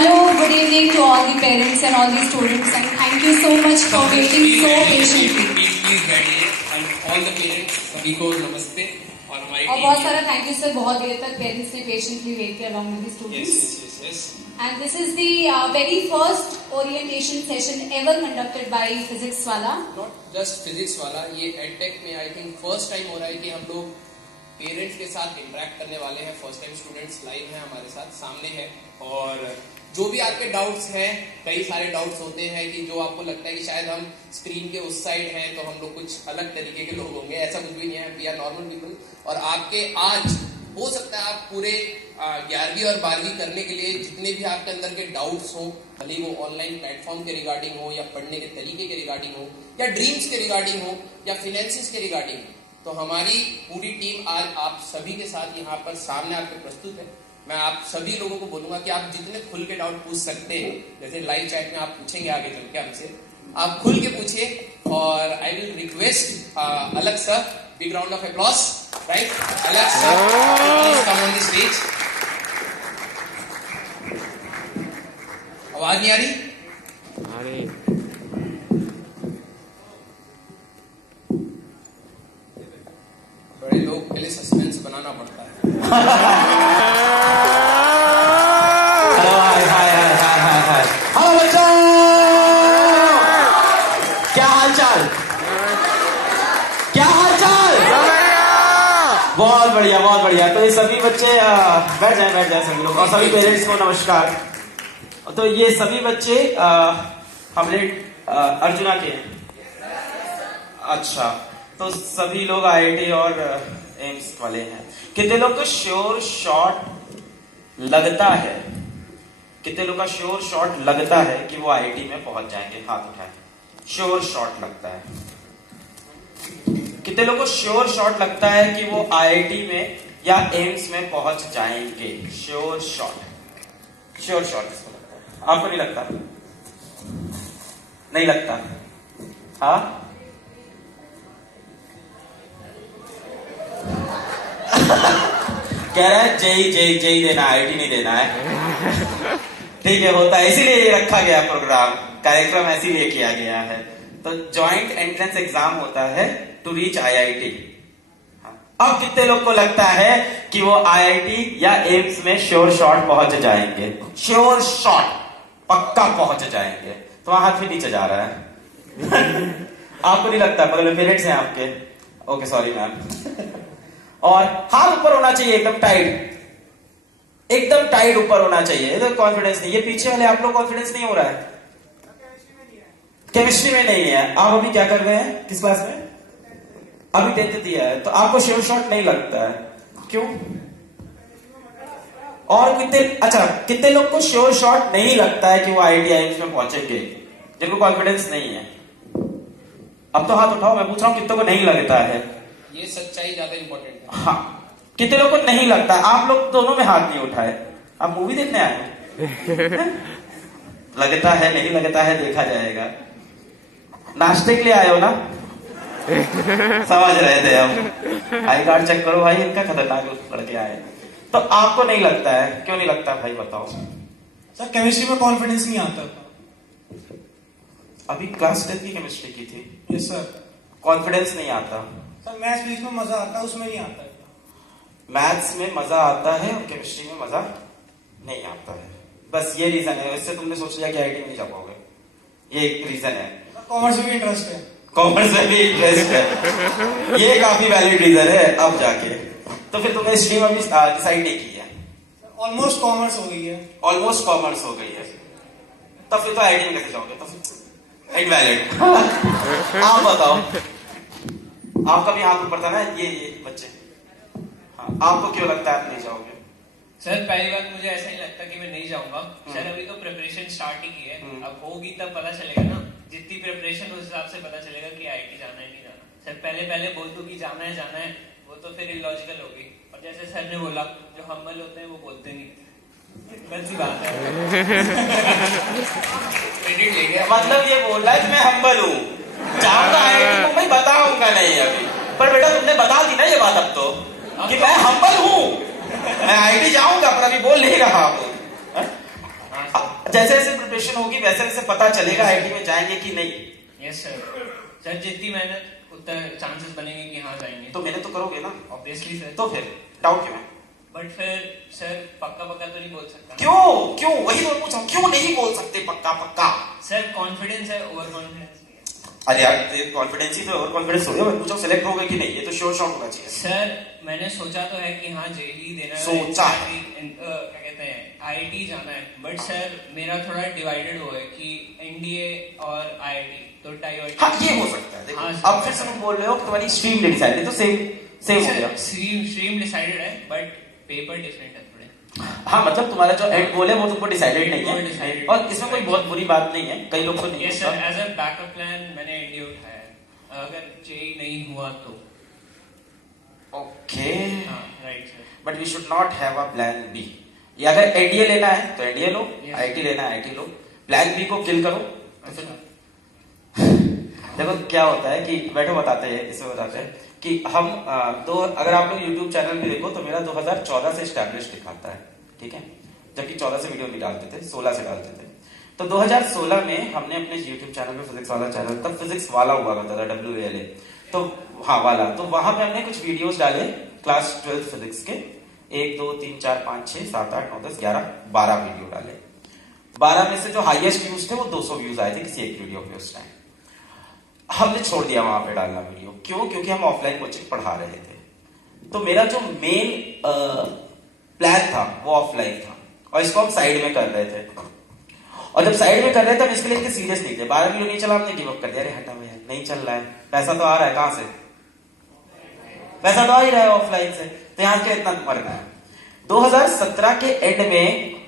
Hello, good evening to all the parents and all the students, and thank you so much for waiting so patiently. Please बैठिए and all the parents सभी को नमस्ते और हमारी और बहुत सारा थैंक यू सर, बहुत देर तक पेरेंट्स ने पेशेंटली वेट किया along with the students. yes. And this is the very first orientation session ever conducted by Physics Wala. Not just physics वाला, ये edtech में I think first time हो रहा है कि हम लोग पेरेंट्स के साथ इंटरेक्ट करने वाले हैं. फर्स्ट टाइम स्टूडेंट्स लाइव हैं हमारे साथ सामने हैं और जो भी आपके डाउट्स हैं, कई सारे डाउट्स होते हैं कि जो आपको लगता है कि शायद हम स्क्रीन के उस साइड हैं तो हम लोग कुछ अलग तरीके के लोग होंगे. ऐसा कुछ भी नहीं है, वी आर नॉर्मल पीपल. और आपके आज हो सकता है आप पूरे 11वीं और 12वीं करने के लिए जितने भी आपके अंदर के डाउट्स हो, भले वो ऑनलाइन प्लेटफॉर्म के रिगार्डिंग हो या पढ़ने के तरीके के रिगार्डिंग हो या ड्रीम्स के रिगार्डिंग हो या फिनेंसिस के रिगार्डिंग हो, तो हमारी पूरी टीम आज आप सभी के साथ यहाँ पर सामने आपके प्रस्तुत है. मैं आप सभी लोगों को बोलूंगा कि आप जितने खुल के डाउट पूछ सकते हैं, जैसे लाइव चैट में आप पूछेंगे आगे चल के हमसे, आप खुल के पूछिए. और आई विल रिक्वेस्ट अलग sir, big round of applause, right? अलग sir, please come on the stage. आवाज नहीं आ रही? बड़े लोग के लिए सस्पेंस बनाना पड़ता है. हेलो बच्चों, क्या हाल चाल? क्या हाल चाल? बहुत बढ़िया, बहुत बढ़िया. तो ये सभी बच्चे बैठ जाए सभी लोग, और सभी पेरेंट्स को नमस्कार. तो ये सभी बच्चे हमने अर्जुना के हैं. अच्छा, तो सभी लोग आईआईटी और एम्स वाले हैं. कितने लोग को श्योर शॉट लगता है? कितने लोग का श्योर शॉट लगता है कि वो आईआईटी में पहुंच जाएंगे? हाथ उठाएं. श्योर शॉट लगता है. कितने लोग को श्योर शॉट लगता है कि वो आईआईटी में या एम्स में पहुंच जाएंगे? श्योर शॉट, श्योर शॉट इसको लगता है. आपको नहीं लगता? नहीं लगता? हाँ, कह रहा है जेई देना, आईआईटी नहीं देना है. ठीक है, होता है, इसीलिए ये रखा गया प्रोग्राम, कार्यक्रम इसीलिए किया गया है. तो ज्वाइंट एंट्रेंस एग्जाम होता है टू रीच आईआईटी. अब कितने लोग को लगता है कि वो आईआईटी या एम्स में श्योर शॉट पहुंच जाएंगे? श्योर शॉट पक्का पहुंच जाएंगे. तो वहां हाथ भी नीचे जा रहा है. आपको नहीं लगता? बगल में पेरेंट्स हैं आपके. Okay, sorry ma'am. और हाथ ऊपर होना चाहिए, एकदम टाइट, एकदम टाइट ऊपर होना चाहिए. इधर कॉन्फिडेंस नहीं. ये पीछे वाले आप लोग कॉन्फिडेंस नहीं हो रहा है. केमिस्ट्री में नहीं है. आप अभी क्या कर रहे हैं? किस क्लास में? अभी 10th दिया है. तो आपको श्योर शॉट नहीं लगता है, क्यों? और कितने लोग को श्योर शॉट नहीं लगता है कि वो आईआईटी आईएम्स में पहुंचेंगे, जिनको कॉन्फिडेंस नहीं है? अब तो हाथ उठाओ. मैं पूछ रहा हूं कितने को नहीं लगता है. ये सच्चाई ज्यादा इंपॉर्टेंट है. हाँ, कितने लोगों को नहीं लगता? आप लोग दोनों में हाथ नहीं उठाए. आप मूवी देखने आए? लगता है, नहीं लगता है, देखा जाएगा. नाश्ते के लिए आए हो ना? समझ रहे थे हम. आई कार्ड चेक करो भाई, इनका खतरनाक लड़के आए. तो आपको नहीं लगता है, क्यों नहीं लगता भाई, बताओ. सर, केमिस्ट्री में कॉन्फिडेंस नहीं आता था. अभी क्लास 10 की केमिस्ट्री की थी. Yes sir. कॉन्फिडेंस नहीं आता. सर, मैथ्स फिजिक्स में मजा आता है, उसमें नहीं आता है. मैथ्स में मजा आता है और केमिस्ट्री में मजा नहीं आता है. बस ये रीजन है. इससे तुमने सोच लिया कि आईआईटी में नहीं जा पाओगे. ये एक रीजन है. कॉमर्स में भी इंटरेस्ट है. कॉमर्स में भी इंटरेस्ट है. ये काफी वैलिड रीजन है. अब जाके तो फिर तुमने स्ट्रीम अभी डिसाइड नहीं की है. ऑलमोस्ट कॉमर्स हो गई है. ऑलमोस्ट कॉमर्स हो गई है. तब फिर तो आईआईटी में कैसे जाओगे? तो फिर इनवैलिड. आप बताओ. आपका भी हाथ ऊपर था ना, ये बच्चे. हाँ, आपको क्यों लगता है आप नहीं जाओगे? सर, पहली बात मुझे ऐसा ही लगता कि मैं नहीं जाऊंगा. सर, अभी तो प्रिपरेशन स्टार्ट ही की है. अब होगी तब पता चलेगा ना. जितनी प्रिपरेशन उस हिसाब से पता चलेगा कि आईआईटी जाना है नहीं जाना. सर, पहले बोल दो कि जाना है, वो तो फिर इलॉजिकल होगी. और जैसे सर ने बोला, जो हम्बल होते हैं वो बोलते नहीं. वैसी बात है. क्रेडिट ले गया. मतलब ये बोल रहा है कि मैं हम्बल हूँ, जाऊंगा आईआईटी को, मैं बताऊंगा नहीं अभी. पर बेटा तुमने बता दी ना ये बात अब तो, कि मैं हम्बल हूँ. मैं आईआईटी जाऊंगा, पर अभी बोल नहीं रहा हूँ. जैसे जैसे प्रिपरेशन होगी वैसे वैसे पता चलेगा आईटी में जाएंगे कि नहीं। यस सर, सर जितनी मेहनत उतना चांसेस बनेंगे कि हाँ जाएंगे। तो मेहनत तो करोगे ना, ऑब्वियसली सर। तो फिर डाउट क्यों है? बट फिर सर पक्का पक्का तो नहीं बोल सकता। क्यों क्यों, वही तो पूछ रहा हूँ, क्यों नहीं बोल सकते पक्का पक्का? सर कॉन्फिडेंस है, ओवर कॉन्फिडेंस। अरे यार कॉन्फिडेंस ही तो, ओवर कॉन्फिडेंस थोड़ी है। मैं पूछा सिलेक्ट होगा कि नहीं, ये तो श्योर शॉट होना चाहिए। सर मैंने सोचा तो है कि हाँ जेई देना है, सोचा क्या कहते हैं आईआईटी जाना है, बट सर मेरा थोड़ा डिवाइडेड हुआ है कि एनडीए और आईआईटी तो टाई। हाँ ये हो सकता है। देखो हाँ, अब फिर से तुम बोल रहे हो तुम्हारी स्ट्रीम डिसाइड है, तो सेम हो गया। स्ट्रीम डिसाइडेड है बट पेपर डिफरेंट है थोड़े। हाँ मतलब तुम्हारा जो एंड गोल है वो तुमको डिसाइडेड नहीं वो है, decided और इसमें कोई बहुत बुरी बात नहीं है, कई लोग को नहीं यस होता। Sir, as a backup plan मैंने एनडीए उठाया है, अगर जेई नहीं हुआ तो। ओके, हाँ right sir. But we should not have a plan B. ये अगर एनडीए लेना है तो एनडीए लो, Yes. आईटी लेना है आईटी लो, प्लान बी को किल करो। तो फिर अच्छा। देखो क्या होता है कि बैठो बताते हैं, इसमें बताते हैं कि हम तो अगर आप लोग YouTube चैनल भी देखो तो मेरा 2014 से स्टैब्लिश दिखाता है, ठीक है, जबकि 14 से वीडियो नहीं डालते थे, 16 से डालते थे। तो 2016 में हमने अपने YouTube चैनल पे फिजिक्स वाला चैनल, तब फिजिक्स वाला हुआ करता था, WALA, तो हाँ वाला, तो वहां पे हमने कुछ वीडियोस डाले क्लास 12 फिजिक्स के, 1 2 3 4 5 6 7 8 9 10 11 12 वीडियो डाले। 12 में से जो हाईएस्ट व्यूज थे वो 200 व्यूज आए थे किसी एक वीडियो पे उस टाइम। हमने छोड़ दिया वहां पे डालना वीडियो, क्यों? क्योंकि हम ऑफलाइन कोचिंग पढ़ा रहे थे। तो मेरा जो मेन प्लान था वो ऑफलाइन था, और इसको हम साइड में कर रहे थे। और जब साइड में कर रहे थे हम इसके लिए इतने सीरियस नहीं थे। 12 वीडियो नहीं चला, हमने गिव अप कर दिया, अरे हटा यार नहीं चल रहा है, पैसा तो आ रहा है, कहां से पैसा तो आ ही रहा है ऑफलाइन से, तो यहाँ के इतना मरना है। 2017 के एंड में,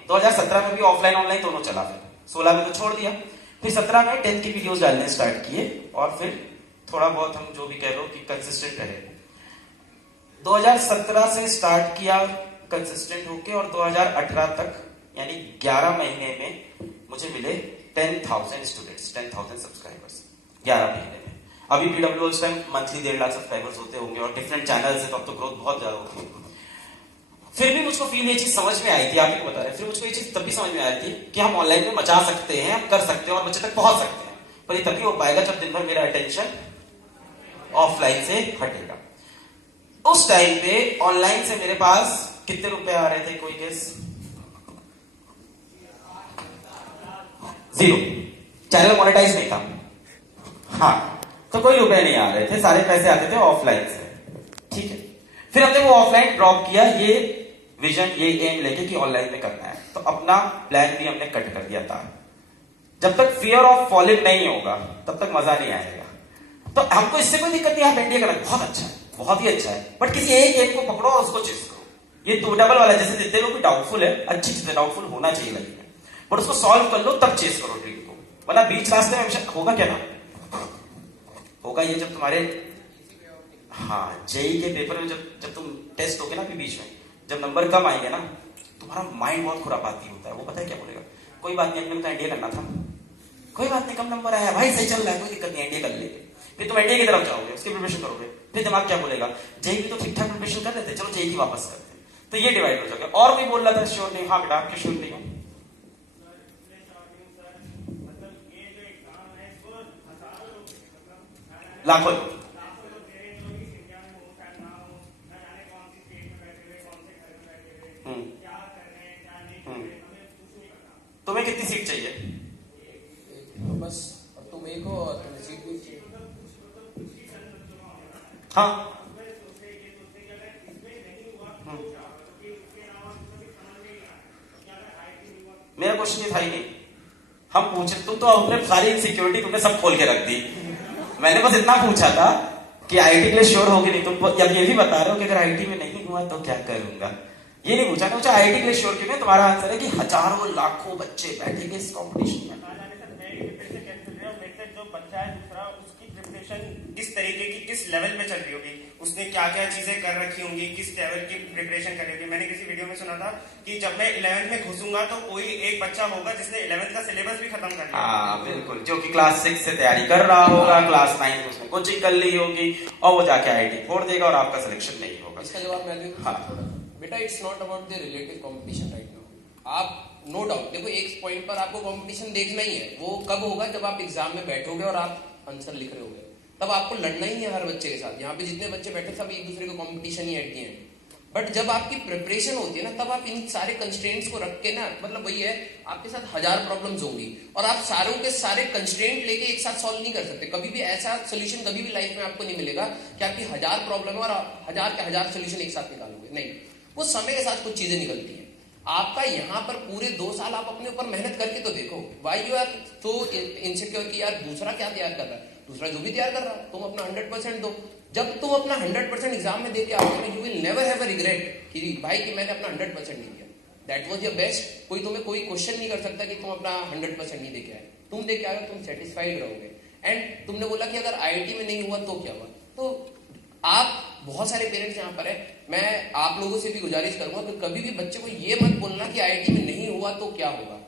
2017 में भी ऑफलाइन ऑनलाइन दोनों चला, फिर 16 में तो छोड़ दिया, फिर 17 में 10 की वीडियोस डालने स्टार्ट किए, और फिर थोड़ा बहुत हम जो भी कह लो कि कंसिस्टेंट रहे। 2017 से स्टार्ट किया कंसिस्टेंट होके, और 2018 तक यानी 11 महीने में मुझे मिले 10,000 स्टूडेंट्स, 10,000 सब्सक्राइबर्स 11 महीने में। अभी पीडब्ल्यू उस टाइम मंथली 1.5 लाख सब्सक्राइबर्स होते होंगे, और डिफरेंट चैनल से, तो अब तो ग्रोथ बहुत ज्यादा होती है। फिर भी मुझको फील ये चीज समझ में आई थी, आप ही को बता रहे, फिर मुझको ये चीज तब भी समझ में आई थी कि हम ऑनलाइन में मचा सकते हैं, हम कर सकते हैं और बच्चे तक पहुंच सकते हैं, पर ये तभी हो पाएगा जब दिन भर मेरा अटेंशन ऑफलाइन से हटेगा। उस टाइम पे ऑनलाइन से मेरे पास कितने रुपए आ रहे थे, कोई गेस? 0। चैनल मोनेटाइज नहीं था, हाँ, तो कोई रुपए नहीं आ रहे थे, सारे पैसे आते थे ऑफलाइन से, ठीक है। फिर हमने वो ऑफलाइन ड्रॉप किया, ये विजन, ये एम लेके कि ऑनलाइन में करना है, तो अपना प्लान भी हमने कट कर दिया था। जब तक फियर ऑफ फॉलिंग नहीं होगा तब तक मजा नहीं आएगा। तो हमको इससे कोई दिक्कत नहीं, आप एनडीए करना बहुत अच्छा है, बहुत ही अच्छा है, बट किसी एक गेम को पकड़ो और उसको चेस करो। ये 2 डबल वाला, जैसे जितने लोग भी डाउटफुल है, अच्छी चीज है, डाउटफुल होना चाहिए लाइफ में, बट उसको सॉल्व कर लो तब चेस करो ड्रीम को, वरना बीच रास्ते में हमेशा होगा क्या ना होगा ये, जब तुम्हारे हाँ जेई के पेपर में जब तुम टेस्ट होगे ना, बीच में जब नंबर कम आएंगे ना, तुम्हारा माइंड बहुत खुरापाती होता है, वो पता है क्या बोलेगा, कोई बात नहीं, अपने को एनडीए करना था, कोई बात नहीं, कम नंबर आया भाई, सही चल रहा है, कोई दिक्कत नहीं, एनडीए कर लेंगे। फिर तुम एनडीए की तरफ जाओगे, उसकी प्रिपरेशन करोगे, फिर दिमाग क्या बोलेगा, जेई की तो ठीक ठाक प्रिपरेशन कर लेते, चलो जेई की वापस करते, तो ये डिवाइड हो जाएगा। और कोई बोल रहा था श्योर नहीं, हाँ बेटा आपके श्योर नहीं हो, लाखों तुम्हें कितनी सीट चाहिए? बस अब तुम एक हो और तुम्हें सीट भी चाहिए। हाँ मेरा क्वेश्चन ये था ही नहीं, हम पूछे, तुम तो अपने सारी इनसिक्योरिटी तुमने सब खोल के रख दी। मैंने बस इतना पूछा था कि आईटी के लिए श्योर होगी नहीं, तुम अब ये भी बता रहे हो कि अगर आईटी में नहीं हुआ तो क्या करूंगा, ये नहीं पूछा। मुझे आईटी के लिए श्योर क्यों नहीं? तुम्हारा आंसर है कि हजारों लाखों बच्चे बैठेंगे इस कॉम्पिटिशन में। जो बच्चा है दूसरा, उसकी प्रिपरेशन किस तरीके की, किस लेवल पे चल रही होगी, उसने क्या क्या चीजें कर रखी होंगी, किस लेवल की प्रिपरेशन कर रही होगी। मैंने किसी वीडियो में सुना था कि जब मैं 11th में घुसूंगा तो कोई एक बच्चा होगा जिसने 11th का सिलेबस भी खत्म कर लिया। हाँ बिल्कुल, जो कि क्लास 6 से तैयारी कर रहा होगा, क्लास 9 में उसने कोचिंग कर ली होगी, और वो जाके आईटी फोड़ देगा और आपका सिलेक्शन नहीं होगा। इसका जवाब मैं दूं हाँ। थोड़ा, बेटा it's not about the relative competition right now, आप नो डाउट देखो एक पॉइंट पर आपको कंपटीशन देखना ही है। वो कब होगा? जब आप एग्जाम में बैठोगे और आप आंसर लिख रहे होगे, तब आपको लड़ना ही है हर बच्चे के साथ। यहाँ पे जितने बच्चे बैठे सब एक दूसरे को competition he at the and. But जब आपकी प्रिपरेशन होती है ना, तब आप इन सारे कंस्ट्रेंट्स को रख के ना, मतलब वही है, आपके साथ 1000 प्रॉब्लम्स होंगी और आप सारों के सारे कंस्ट्रेंट लेके एक साथ सॉल्व नहीं कर सकते। कभी भी ऐसा सोल्यूशन कभी भी लाइफ में आपको नहीं मिलेगा कि आपकी 1000 प्रॉब्लम है और 1000 के 1000 सोल्यूशन एक साथ निकालोगे। नहीं, वो समय के साथ कुछ चीजें निकलती हैं। आपका यहाँ पर पूरे 2 साल आप अपने ऊपर मेहनत करके तो देखो। Why you are so insecure कि यार दूसरा क्या तैयार कर रहा है, दूसरा जो भी तैयार कर रहा है, तुम अपना 100% दो। जब तुम अपना 100% एग्जाम में देके आओगे, you will never have a regret कि भाई कि मैंने अपना 100% नहीं दिया। That was your best. कोई तुम्हें कोई क्वेश्चन नहीं कर सकता कि तुम अपना 100% नहीं देके आए। तुम देके आए, तुम सेटिस्फाइड रहोगे। एंड तुमने बोला कि अगर आईआईटी में नहीं हुआ तो क्या हुआ? तो आप बहुत सारे पेरेंट्स यहाँ पर है, मैं आप लोगों से भी गुजारिश करूंगा कि कभी भी बच्चे को ये मत बोलना कि आईआईटी में नहीं हुआ तो क्या होगा।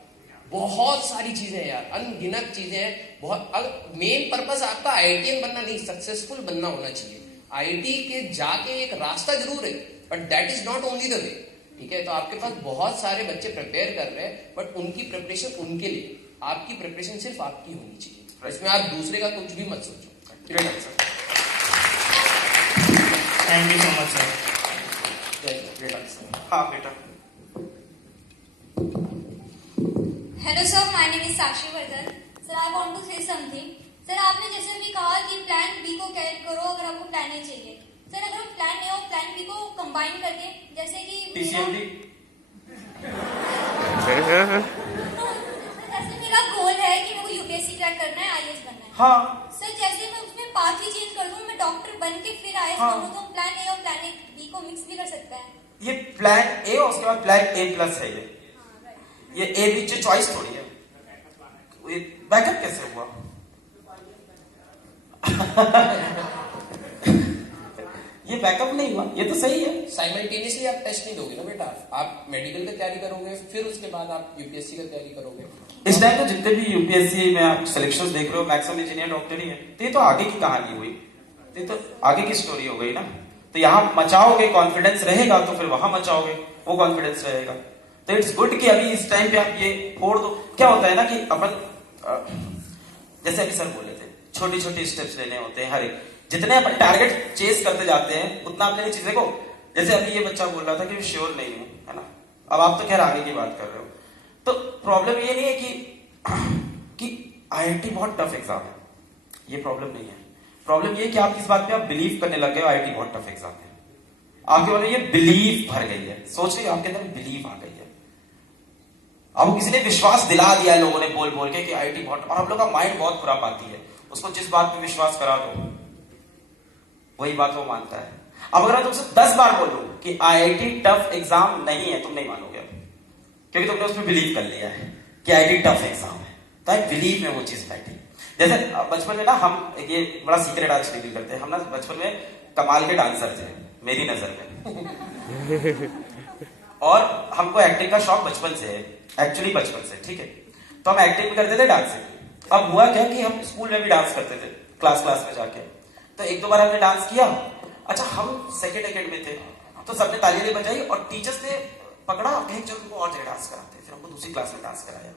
बहुत सारी चीजें हैं यार, अनगिनत चीजें हैं। बहुत मेन पर्पस आपका आईआईटीएन बनना नहीं, सक्सेसफुल बनना होना चाहिए। आईआईटी के जाके एक रास्ता जरूर है, but that is not only the way. ठीक है, तो आपके पास बहुत सारे बच्चे प्रिपेयर कर रहे हैं, बट उनकी प्रिपरेशन उनके लिए, आपकी प्रिपरेशन सिर्फ आपकी होनी चाहिए। इसमें आप दूसरे का कुछ भी मत सोचो। Great answer, thank you so much sir. Great answer. हाँ बेटा। Hello sir, my name is Sakshi Vardhan. Sir I want to say something. Sir आपने जैसे अभी कहा कि प्लान बी को कैरी करो अगर आपको प्लान ए चाहिए। सर अगर हम प्लान ए और प्लान बी को कंबाइन करके, जैसे कि पीसीएमडी जैसे मेरा गोल है कि मेरे को यूपीएससी क्रैक करना है, आईएएस बनना है। हाँ सर जैसे मैं उसमें पाथ ही चेंज कर दूं, मैं डॉक्टर बन के फिर आईएएस हाँ। बनूं, तो प्लान ए और प्लान बी को मिक्स भी कर सकता है। ये प्लान ए और उसके बाद प्लान ए प्लस है। ये ए बी जो चॉइस थोड़ी है। ये बैकअप कैसे हुआ? ये बैकअप नहीं हुआ, ये तो सही है। साइमल्टेनियसली आप टेस्ट नहीं दोगे ना बेटा। आप मेडिकल की तैयारी करोगे, फिर उसके बाद आप यूपीएससी की तैयारी करोगे। इस टाइम तो जितने भी यूपीएससी में आप सिलेक्शंस देख रहे हो, मैक्सिमम इंजीनियर डॉक्टर ही है। तो ये तो आगे की कहानी हुई, ये तो आगे की स्टोरी हो गई ना। तो यहाँ मचाओगे, कॉन्फिडेंस रहेगा तो फिर वहां मचाओगे, वो कॉन्फिडेंस रहेगा। तो इट्स गुड कि अभी इस टाइम पे आप ये फोड़ दो। क्या होता है ना कि अपन जैसे अभी सर बोले थे, छोटी छोटी स्टेप्स लेने होते हैं हर एक। जितने अपन टारगेट चेस करते जाते हैं, उतना अपने चीजें को, जैसे अभी ये बच्चा बोल रहा था कि मैं श्योर नहीं हूं, है ना। अब आप तो खैर आगे की बात कर रहे हो। तो प्रॉब्लम ये नहीं है कि आईआईटी बहुत टफ एग्जाम है, ये प्रॉब्लम नहीं है। प्रॉब्लम ये कि आप इस बात पे आप बिलीव करने लग गए हो आईआईटी बहुत टफ एग्जाम है। आपके वाले ये बिलीव भर गई है, सोच रहे आपके अंदर बिलीव आ गई है। आपको किसी ने विश्वास दिला दिया है लोगों ने बोल बोल के कि आईआईटी बहुत, और आप लोग का माइंड बहुत खुराप आती है। उसको जिस बात पे विश्वास करा दो वही बात वो मानता है। अब अगर मैं तुमसे 10 बार बोलूं कि आईआईटी टफ एग्जाम नहीं है, तुम नहीं मानोगे, क्योंकि तुमने उसमें बिलीव कर लिया है कि आईआईटी टफ एग्जाम है। तो आई बिलीव में वो चीज बैठी। जैसे बचपन में ना हम, ये बड़ा सीक्रेट आज रिवील करते हैं, हम ना बचपन में कमाल के डांसर थे मेरी नजर में। और हमको एक्टिंग का शौक बचपन से है, एक्चुअली बचपन से, ठीक है। तो हम एक्टिंग भी करते थे, डांसिंग। अब हुआ क्या कि हम स्कूल में भी डांस करते थे, क्लास में जाके। तो 1-2 बार हमने डांस किया। अच्छा, हम सेकेंड एकेड में थे, तो सबने तालियां बजाई और टीचर्स ने पकड़ा, एक जन को और जगह डांस कराते। फिर हमको दूसरी क्लास में डांस कराया।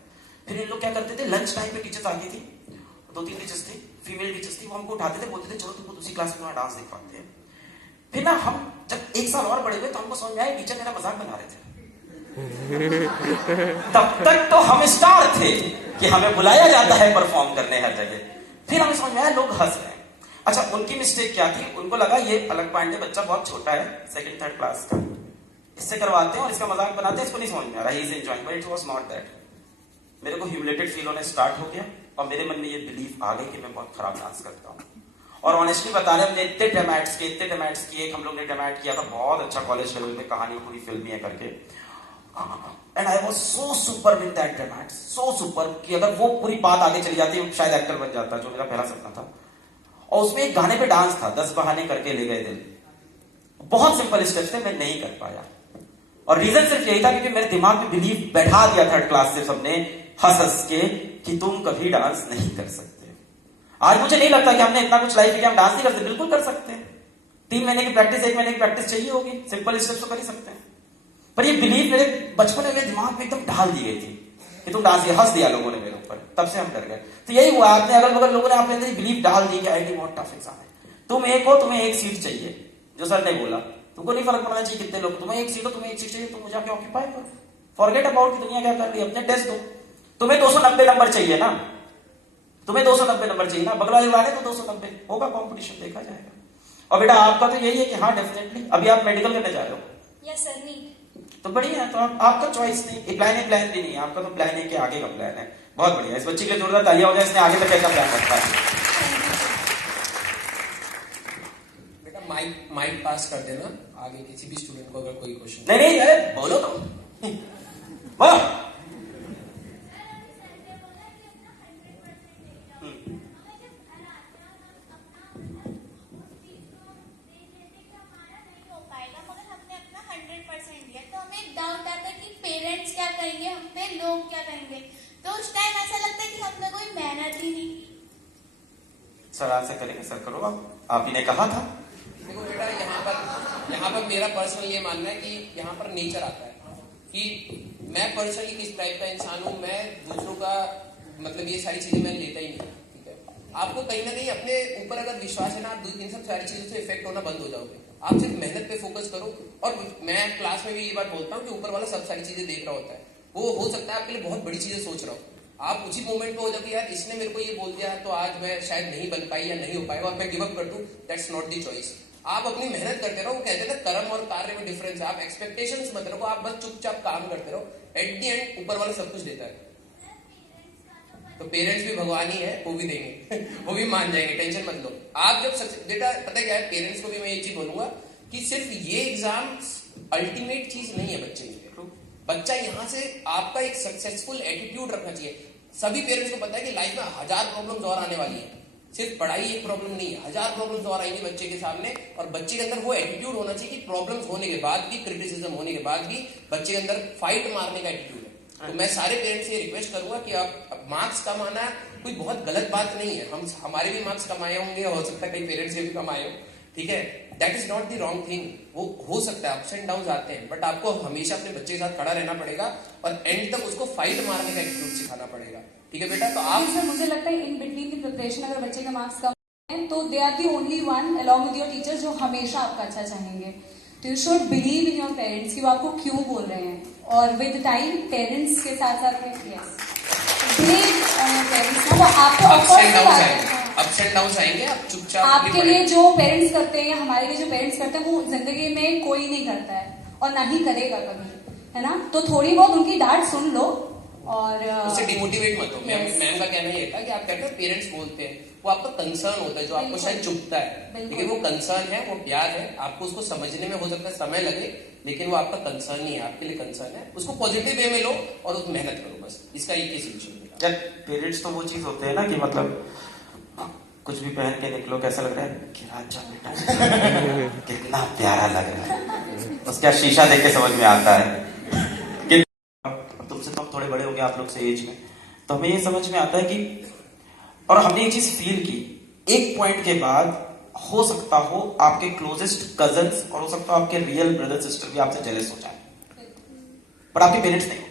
फिर इन लोग क्या करते थे, लंच टाइम पे टीचर्स आती थी, 2-3 टीचर्स थी, फीमेल टीचर्स थी, वो हमको उठाते थे, बोलते थे चलो तुमको दूसरी क्लास में डांस दिखवाते हैं। फिर ना हम जब 1 साल और बड़े हुए तो हमको समझ में आया टीचर मेरा मजाक बना रहे थे। तब तक तो हम स्टार थे कि हमें बुलाया जाता है परफॉर्म करने हर जगह। फिर हमें समझ में आया लोग हंस रहे हैं। अच्छा, उनकी मिस्टेक क्या थी, उनको लगा ये अलग पांडे बच्चा बहुत छोटा है, 2nd-3rd क्लास का, इससे करवाते हैं और इसका मजाक बनाते हैं, इसको नहीं समझ में आ रहा, he is enjoying, but it was not that. मेरे को ह्यूमिलेटेड फील होने स्टार्ट हो गया और मेरे मन में ये बिलीफ आ गई कि मैं बहुत खराब डांस करता हूँ। और ऑनेस्टली बता रहे, हमने इतने डेमैट्स किए, हम लोग ने डेमैट किया था बहुत अच्छा कॉलेज लेवल में, कहानी पूरी फिल्मी है करके। And I was so super with that demat, so super कि अगर वो पूरी बात आगे चली जाती शायद एक्टर बन जाता, जो मेरा पहला सपना था। और उसमें एक गाने पे डांस था, 10 बहाने करके ले गए दिल। बहुत सिंपल स्टेप्स थे, मैं नहीं कर पाया। और रीजन सिर्फ यही था क्योंकि मेरे दिमाग में बिलीव बैठा दिया 3rd क्लास से सबने हंस के कि तुम कभी डांस नहीं कर सकते। आज मुझे नहीं लगता कि हमने इतना कुछ लाइफ में हम डांस नहीं कर सकते, बिल्कुल कर सकते हैं। 3 महीने की प्रैक्टिस, 1 महीने की प्रैक्टिस चाहिए होगी, सिंपल स्टेप्स तो कर ही सकते हैं। पर ये बिलीव मेरे बचपन में मेरे दिमाग में एकदम ढाल दी गई थी कि तुम डांस, हंस दिया लोगों ने मेरे ऊपर, तब से हम डर गए। तो यही हुआ, आपने अगल बगल लोगों ने आपके अंदर बिलीव डाल दी कि आईटी बहुत टफ एग्जाम है। तुम एक हो, तुम्हें एक सीट चाहिए, जो सर ने बोला, तुमको नहीं फर्क पड़ना चाहिए कितने लोग, तुम्हें एक सीट हो, तुम्हें एक सीट चाहिए, तुम जाके ऑक्यूपाई करो, फॉरगेट अबाउट दुनिया क्या कर रही है, अपने टेस्ट दो। तुम्हें 290 नंबर चाहिए ना, तुम्हें 290 नंबर चाहिए ना, बगल वाले वाले तो 290 होगा, कंपटीशन देखा जाएगा। और बेटा आपका तो यही है कि हाँ डेफिनेटली अभी आप मेडिकल करने जा रहे हो, यस सर, नहीं तो बढ़िया है। तो आपका चॉइस नहीं, प्लान भी नहीं है आपका, तो प्लान है कि आगे का प्लान है। बहुत बढ़िया, इस बच्चे के लिए जोरदार तालियां हो जाए, इसने आगे तक कैसा प्लान रखा है। बेटा माइक पास कर देना आगे किसी भी स्टूडेंट को अगर कोई क्वेश्चन। नहीं नहीं, अरे बोलो तो वाह। डाउट आता है कि पेरेंट्स क्या कहेंगे हम पे, लोग क्या कहेंगे, तो उस टाइम ऐसा लगता है कि हमने कोई मेहनत ही नहीं की। सर आज से करेंगे, सर करो, आप ही ने कहा था। देखो बेटा, यहाँ पर मेरा पर्सनल ये मानना है कि यहाँ पर नेचर आता है कि मैं पर्सनली किस टाइप का इंसान हूँ। मैं दूसरों का मतलब ये सारी चीजें मैं लेता ही नहीं, ठीक है। आपको कहीं ना कहीं अपने ऊपर अगर विश्वास है ना, आप इन सब सारी चीजों से इफेक्ट होना बंद हो जाओगे। आप सिर्फ मेहनत पे फोकस करो। और मैं क्लास में भी ये बात बोलता हूँ कि ऊपर वाला सब सारी चीजें देख रहा होता है, वो हो सकता है आपके लिए बहुत बड़ी चीजें सोच रहा हो। आप उसी मोमेंट पे हो जाओ कि यार इसने मेरे को ये बोल दिया है तो आज मैं शायद नहीं बन पाई या नहीं हो पाएगा और मैं गिव अप कर दूं, दैट्स नॉट द चॉइस। आप अपनी मेहनत करते रहो। वो कहते हैं ना, कर्म और कार्य में डिफरेंस है। आप एक्सपेक्टेशंस मत रखो, आप बस चुपचाप काम करते रहो। एट द एंड ऊपर वाला सब कुछ देता है। तो पेरेंट्स भी भगवान ही है, वो भी देंगे वो भी मान जाएंगे, टेंशन मत लो। आप जब बेटा पता क्या है, पेरेंट्स को भी मैं ये चीज बोलूंगा कि सिर्फ ये एग्जाम अल्टीमेट चीज नहीं है बच्चे के लिए। बच्चा यहाँ से आपका एक सक्सेसफुल एटीट्यूड रखना चाहिए। सभी पेरेंट्स को पता है कि लाइफ में 1000 प्रॉब्लम्स और आने वाली है, सिर्फ पढ़ाई एक प्रॉब्लम नहीं है, 1000 प्रॉब्लम्स और आएंगे बच्चे के सामने। और बच्चे के अंदर वो एटीट्यूड होना चाहिए कि प्रॉब्लम्स होने के बाद भी, क्रिटिसिज्म होने के बाद भी बच्चे के अंदर फाइट मारने का एटीट्यूड है। तो मैं सारे पेरेंट्स से ये रिक्वेस्ट करूंगा कि आप मार्क्स कमाना कोई बहुत गलत बात नहीं है। हम हमारे भी मार्क्स कमाए होंगे, हो सकता है कई पेरेंट्स के भी कमाए हो, ठीक है। That is not the wrong thing. वो हो सकता है, अप्स एंड डाउन आते हैं, बट आपको हमेशा अपने बच्चे के साथ खड़ा रहना पड़ेगा और एंड तक उसको फाइट मारने का एटीट्यूड सिखाना पड़ेगा, ठीक है बेटा। तो आप सर मुझे लगता है इन बिटवीन की प्रिपरेशन अगर बच्चे के मार्क्स कम हैं तो they are the only one along with your teachers जो हमेशा आपका अच्छा चाहेंगे। तो you should believe in your parents कि वो आपको क्यों बोल रहे हैं। और विद टाइम पेरेंट्स के साथ साथ में बिलीव ऑन योर पेरेंट्स, वो आपको अप्स एंड डाउन आएंगे, आप चुपचाप आपके लिए जो पेरेंट्स करते हैं या हमारे लिए जो पेरेंट्स करते हैं वो जिंदगी में कोई नहीं करता है और ना ही करेगा कभी, है ना। तो थोड़ी बहुत उनकी डांट सुन लो और उससे डिमोटिवेट मत हो। मैम का कहना ये था कि आप कहते हैं पेरेंट्स बोलते हैं, वो आपका कंसर्न होता है जो आपको शायद चुभता है, लेकिन वो कंसर्न है, वो प्यार है। आपको उसको समझने में हो सकता है समय लगे, लेकिन वो आपका कंसर्न नहीं है, आपके लिए कंसर्न है। उसको पॉजिटिव वे में लो और उसको मेहनत करो, बस इसका एक ही सोल्यूशन है। पेरेंट्स तो वो चीज होते हैं ना कि मतलब कुछ भी पहन के निकलो, कैसा लग रहा है कि अच्छा बेटा कितना प्यारा लग रहा है, उसका शीशा देख के समझ में आता है। तुमसे तो हम थोड़े बड़े हो गए आप लोग से एज में, तो हमें ये समझ में आता है कि, और हमने ये चीज फील की, एक पॉइंट के बाद हो सकता हो आपके क्लोजेस्ट कजन्स और हो सकता हो आपके रियल ब्रदर सिस्टर भी आपसे जेलस हो जाए, बट आपके पेरेंट्स नहीं होते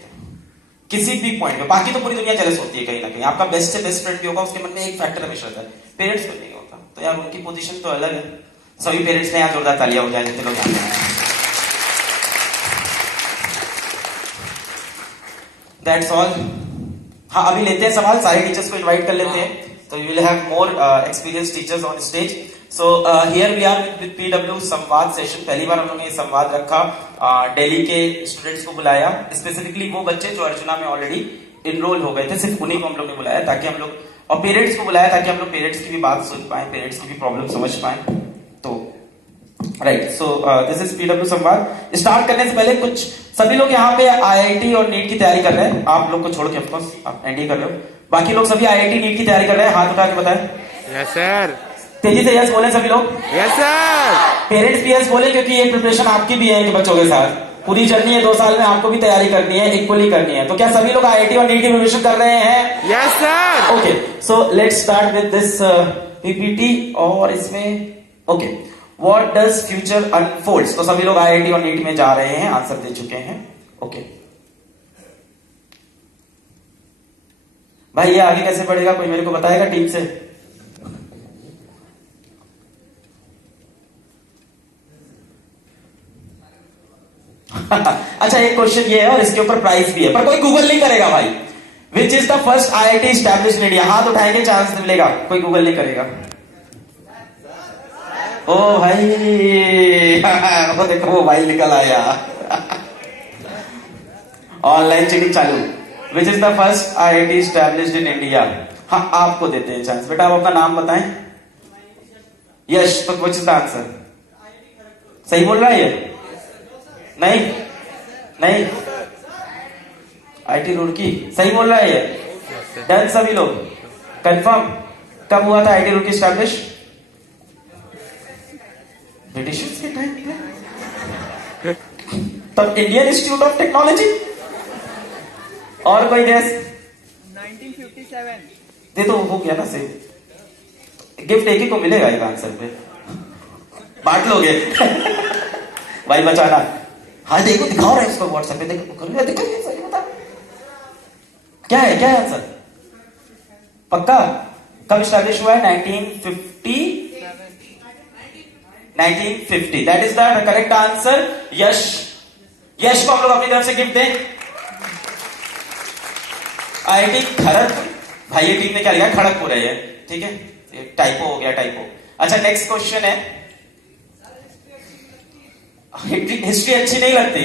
किसी भी पॉइंट पे। बाकी तो पूरी दुनिया जेलस होती है कहीं ना कहीं, आपका बेस्ट से बेस्ट फ्रेंड भी होगा, उसके मन में एक फैक्टर हमेशा रहता है, पेरेंट्स को नहीं होता। तो यार उनकी पोजीशन तो अलग है। सभी पेरेंट्स ने यहाँ जोरदार तालियां हो जाए जितने लोग यहाँ। That's all. हाँ अभी लेते हैं सवाल, सारे टीचर्स को इनवाइट कर लेते हैं, तो you will have more experience teachers on stage. So here we are with PW Samvaad session. पहली बार हम लोगों ने संवाद रखा, दिल्ली के स्टूडेंट्स को बुलाया, स्पेसिफिकली वो बच्चे जो अर्चना में ऑलरेडी इनरोल हो गए थे, सिर्फ उन्हीं को हम लोग ने बुलाया ताकि हम लोग, और पेरेंट्स को बुलाया ताकि हम लोग पेरेंट्स की भी बात सुन पाए, पेरेंट्स की भी प्रॉब्लम समझ पाए। तो right, so this is PW Samvaad. Start करने से पहले कुछ, सभी लोग यहाँ पे आईआईटी और नीट की तैयारी कर रहे हैं, आप लोग को छोड़ के, ऑफकोर्स आप एनडीए कर रहे हो, बाकी लोग सभी आईआईटी नीट की तैयारी कर रहे हैं, हाथ उठा के बताएं। Yes sir. तेजी से यस बोले सभी लोग। Yes sir. पेरेंट्स भी यस बोले, क्योंकि ये प्रिपरेशन आपकी भी है इनके बच्चों के साथ, पूरी जर्नी है, 2 साल में आपको भी तैयारी करनी है, इक्वली करनी है। तो क्या सभी लोग आईआईटी और नीट की प्रिपरेशन कर रहे हैं? Yes sir. Okay, so let's start with this PPT. और इसमें okay, what does future unfolds? तो सभी लोग IIT और नीट में जा रहे हैं, आंसर दे चुके हैं। ओके भाई, ये आगे कैसे बढ़ेगा, कोई मेरे को बताएगा टीम से? अच्छा, एक क्वेश्चन ये है और इसके ऊपर प्राइस भी है, पर कोई गूगल नहीं करेगा भाई। Which is the first IIT established in India? हाथ उठाएंगे, चांस मिलेगा, कोई गूगल नहीं करेगा। ओ भाई वो देखो, वो भाई निकल आया। ऑनलाइन चीटिंग चालू। Which is the first IIT established in India? हाँ, आपको देते हैं चांस। बेटा, आप अपना नाम बताएं। यश, तो विच इज द आंसर? सही बोल रहा है ये? नहीं नहीं, IIT रुड़की सही बोल रहा है ये। डन सभी लोग, कंफर्म? कब हुआ था IIT रुड़की स्टैब्लिश? ब्रिटिशर्स के टाइम पे, तब इंडियन इंस्टीट्यूट ऑफ टेक्नोलॉजी। और कोई गैस? 1957। दे तो हो गया ना सही। गिफ्ट एक ही को मिलेगा एक आंसर पे, बांट लोगे? भाई बचाना। हाँ देखो, दिखाओ रहे उसको व्हाट्सएप पे, देखो देखो, सही बता क्या है, क्या है आंसर? पक्का? कब स्टैब्लिश हुआ है? 1950। That is the correct answer. Yash, Yash को हम लोग अपनी तरफ से गिफ्ट दें। IIT खड़गपुर, भाई ये टीम ने क्या लिखा? खड़गपुर है ये, ठीक है, टाइपो हो गया, टाइपो। अच्छा, नेक्स्ट क्वेश्चन है। हिस्ट्री अच्छी नहीं लगती?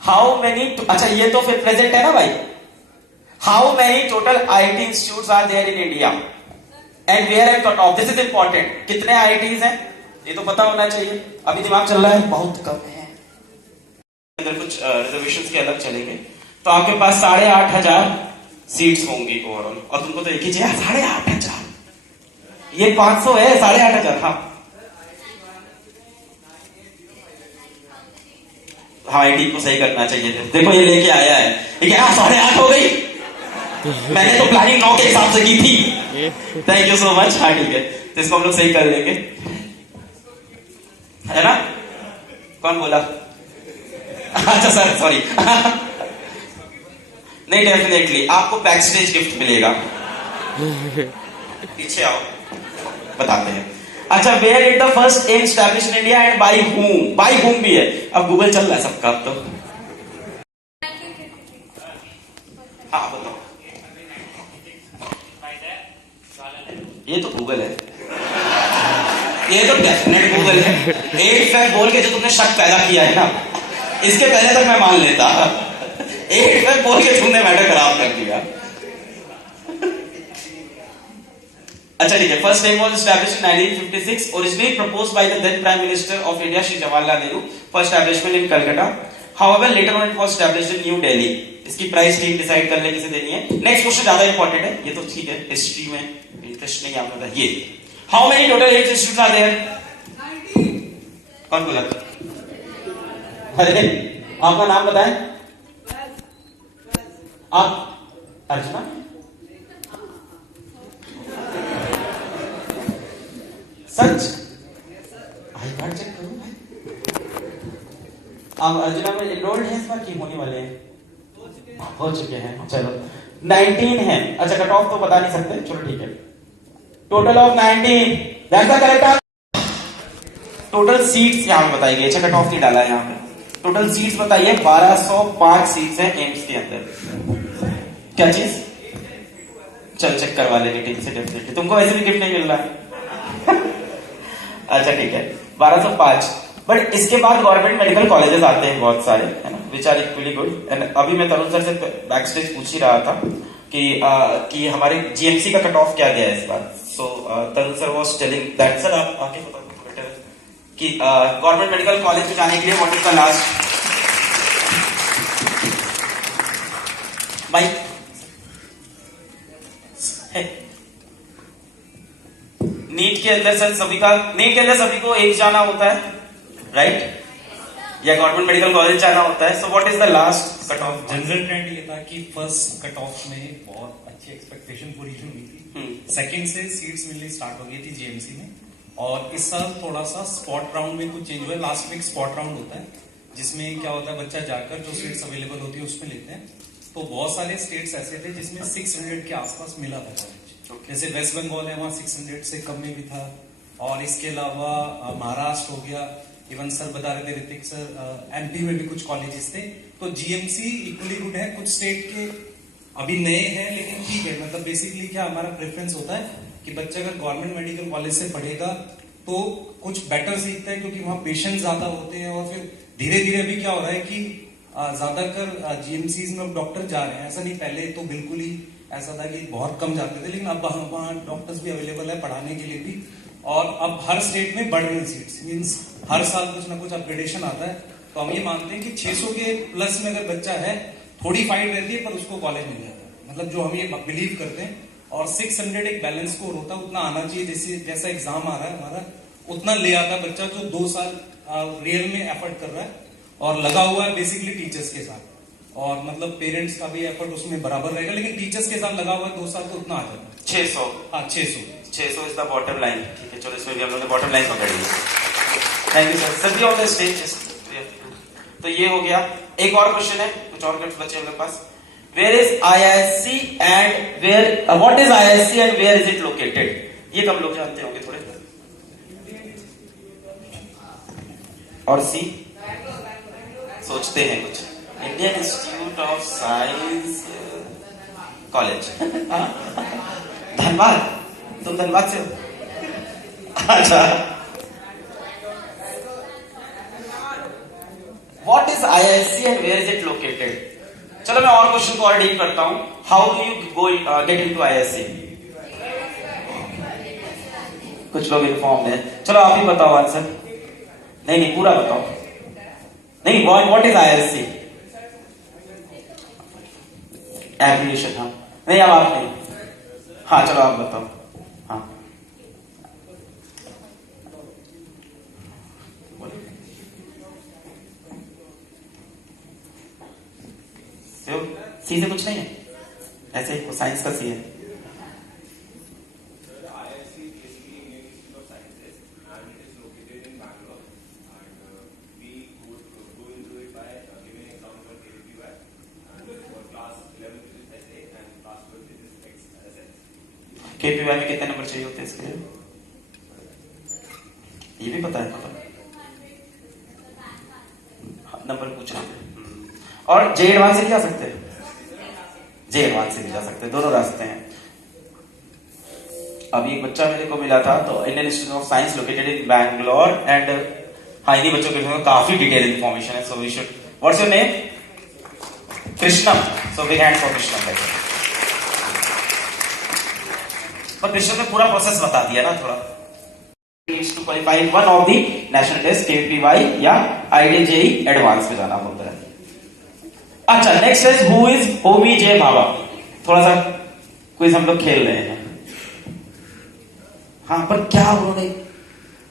हाउ मेनी, अच्छा ये तो फिर प्रेजेंट है ना भाई। How many total IIT institutes are there in India and where and cut off? This is important. कितने IITs हैं ये तो पता होना चाहिए। अभी दिमाग चल रहा है बहुत कम है, अंदर कुछ रिजर्वेशंस के अलग चलेंगे। तो आपके पास 8,500 सीट्स होंगी ओवरऑल, और तुमको तो एक ही चाहिए 8,500। ये 500 है, 8,500। हाँ हाँ, IIT को सही करना चाहिए थे। देखो ये लेके आया है, ये क्या 8.5 हो गई? मैंने तो प्लानिंग 9 के हिसाब से की थी। Thank you so much. हाँ ठीक है, तो इसको हम लोग सही कर लेंगे, है ना? कौन बोला? अच्छा सर, सॉरी। नहीं, डेफिनेटली आपको बैक स्टेज गिफ्ट मिलेगा। पीछे आओ, बताते हैं। अच्छा, where is the first AIIMS established in India and by whom? By whom भी है, अब गूगल चल रहा है सबका। अब तो हाँ बताओ। ये तो गूगल है, ये तो डेफिनेट गूगल है। 8 फैक्ट बोल के जो तुमने शक पैदा किया है ना, इसके पहले तक मैं मान लेता। 8 फैक्ट बोल के तुमने मैटर खराब कर दिया। अच्छा ठीक है, first time was established in 1956, originally proposed by the then Prime Minister of India Shri Jawaharlal Nehru for establishment in Calcutta. However, later on it was established in New Delhi. इसकी price team decide कर ले किसे देनी है। Next question ज्यादा important है, ये तो ठीक है, हिस्ट्री में इंटरेस्ट नहीं आपका था। ये how many total AIIMS institutes are there? 90। कौन बोला? अरे आपका नाम बताएं। आप अर्चना? सच? आई कार्ड चेक करूं मैं। आप अर्जुना में एनरोल्ड हैं इस बार की होने वाले हैं? हो चुके हैं, चलो 19 है। अच्छा, कट ऑफ तो बता नहीं सकते, चलो ठीक है। Total of 19, that's the correct answer. Total seats यहां पे बताइए। अच्छा, कट ऑफ नहीं डाला है यहां पे। टोटल सीट्स बताइए। 1205 सीट्स हैं एम्स के अंदर। क्या चीज? चल चेक करवा लेंगे टीम से डेफिनेटली, तुमको वैसे भी गिफ्ट नहीं मिल रहा है। अच्छा ठीक है, 1205। बट इसके बाद गवर्नमेंट मेडिकल कॉलेजेस आते हैं बहुत सारे, है ना, which are equally good. And अभी मैं तरुण सर से बैक स्टेज पूछ ही रहा था कि हमारे GMC का कट ऑफ क्या गया है इस बार। So Tarun sir was telling that, sir आप आगे बताओ बेटर कि गवर्नमेंट मेडिकल कॉलेज में जाने के लिए व्हाट इज द लास्ट भाई? नीट के अंदर सर सभी का, नीट के अंदर सभी को एक जाना होता है, राइट? या गवर्नमेंट मेडिकल कॉलेज जाना होता है। So what is the last cut off? General trend ये था कि फर्स्ट कट ऑफ में बहुत अच्छी एक्सपेक्टेशन पूरी हुई थी। सेकंड से सीट्स मिलनी स्टार्ट हो गई थी GMC में, और इस साल थोड़ा सा स्पॉट राउंड में कुछ चेंज हुआ है। लास्ट वीक स्पॉट राउंड होता है जिसमें क्या होता है, बच्चा जाकर जो सीट्स अवेलेबल होती है उसमें लेते हैं। तो बहुत सारे स्टेट्स ऐसे थे जिसमें 600 के आसपास मिला था कॉलेज। जैसे वेस्ट बंगाल है, वहाँ 600 से कम में भी था। और इसके अलावा महाराष्ट्र हो गया, इवन सर बता रहे थे ऋतिक सर, एमपी में भी कुछ कॉलेजेस थे। तो जीएमसी इक्वली गुड है। कुछ स्टेट के अभी नए हैं लेकिन ठीक है। मतलब बेसिकली क्या हमारा प्रेफरेंस होता है कि बच्चा अगर गवर्नमेंट मेडिकल कॉलेज से पढ़ेगा तो कुछ बेटर सीखता है, क्योंकि वहाँ पेशेंट ज्यादा होते हैं। और फिर धीरे धीरे अभी क्या हो रहा है कि ज्यादातर जीएमसीज में डॉक्टर जा रहे हैं। ऐसा नहीं, पहले तो बिल्कुल ही ऐसा था कि बहुत कम जाते थे, लेकिन अब वहाँ डॉक्टर्स भी अवेलेबल है पढ़ाने के लिए भी। और अब हर स्टेट में बढ़ रही सीट्स, मीन्स हर साल कुछ ना कुछ अपग्रेडेशन आता है। तो हम ये मानते हैं कि 600 के प्लस में अगर बच्चा है, थोड़ी फाइट रहती है पर उसको कॉलेज मिल जाता है। मतलब जो हम ये बिलीव करते हैं। और 600 एक बैलेंस स्कोर होता है, उतना आना चाहिए। जैसे जैसा एग्जाम आ रहा है हमारा, उतना ले आता है बच्चा जो 2 साल रियल में एफर्ट कर रहा है और लगा हुआ है बेसिकली टीचर्स के साथ। और मतलब पेरेंट्स का भी एफर्ट उसमें बराबर रहेगा, लेकिन टीचर्स के साथ लगा हुआ है 2 साल तो उतना आ जाता है। 600। हाँ 600 इज द बॉटम लाइन। ठीक है, चलो इसमें भी हम लोग ने बॉटम लाइन पकड़ ली। Thank you sir. सर भी ऑन द स्टेज। तो ये हो गया। एक और क्वेश्चन है, कुछ और क्वेश्चन बचे हम लोग पास। Where is IISc and where what is IISc and where is it located? ये कब लोग जानते होंगे थोड़े। और सी सोचते हैं कुछ। Indian Institute of science college Dhanbad. तुम धनबाद से हो? अच्छा। What is IISc and where is it located? चलो मैं और क्वेश्चन को और डीप करता हूं। How do you go get into IISc? कुछ लोग इन्फॉर्म है। चलो आप ही बताओ आंसर। नहीं पूरा बताओ। नहीं, व्हाट इज IISc? एब्रिविएशन। हाँ नहीं, अब आप नहीं। हाँ चलो आप बताओ। हाँ सी से कुछ नहीं है, ऐसे ही साइंस का सी है। KPY में कितने नंबर चाहिए होते हैं इसके लिए? ये भी पता है, नंबर पूछ रहे थे। और जे एडवांस से भी जा सकते हैं, जे एडवांस से भी जा सकते हैं, दोनों रास्ते हैं। अभी एक बच्चा मेरे को मिला था, तो Indian Institute of Science located in Bangalore and हाँ इन्हीं बच्चों के लिए काफी डिटेल इन्फॉर्मेशन है। So we should, what's your name? Krishnam. So big hand for Krishnam. पर कृष्णम ने पूरा प्रोसेस बता दिया ना थोड़ा। To qualify one of the national test KPY या IIT JEE एडवांस में जाना होता है। अच्छा, next is who is Homi J Bhabha. थोड़ा सा क्विज हम लोग खेल रहे हैं। हाँ पर क्या उन्होंने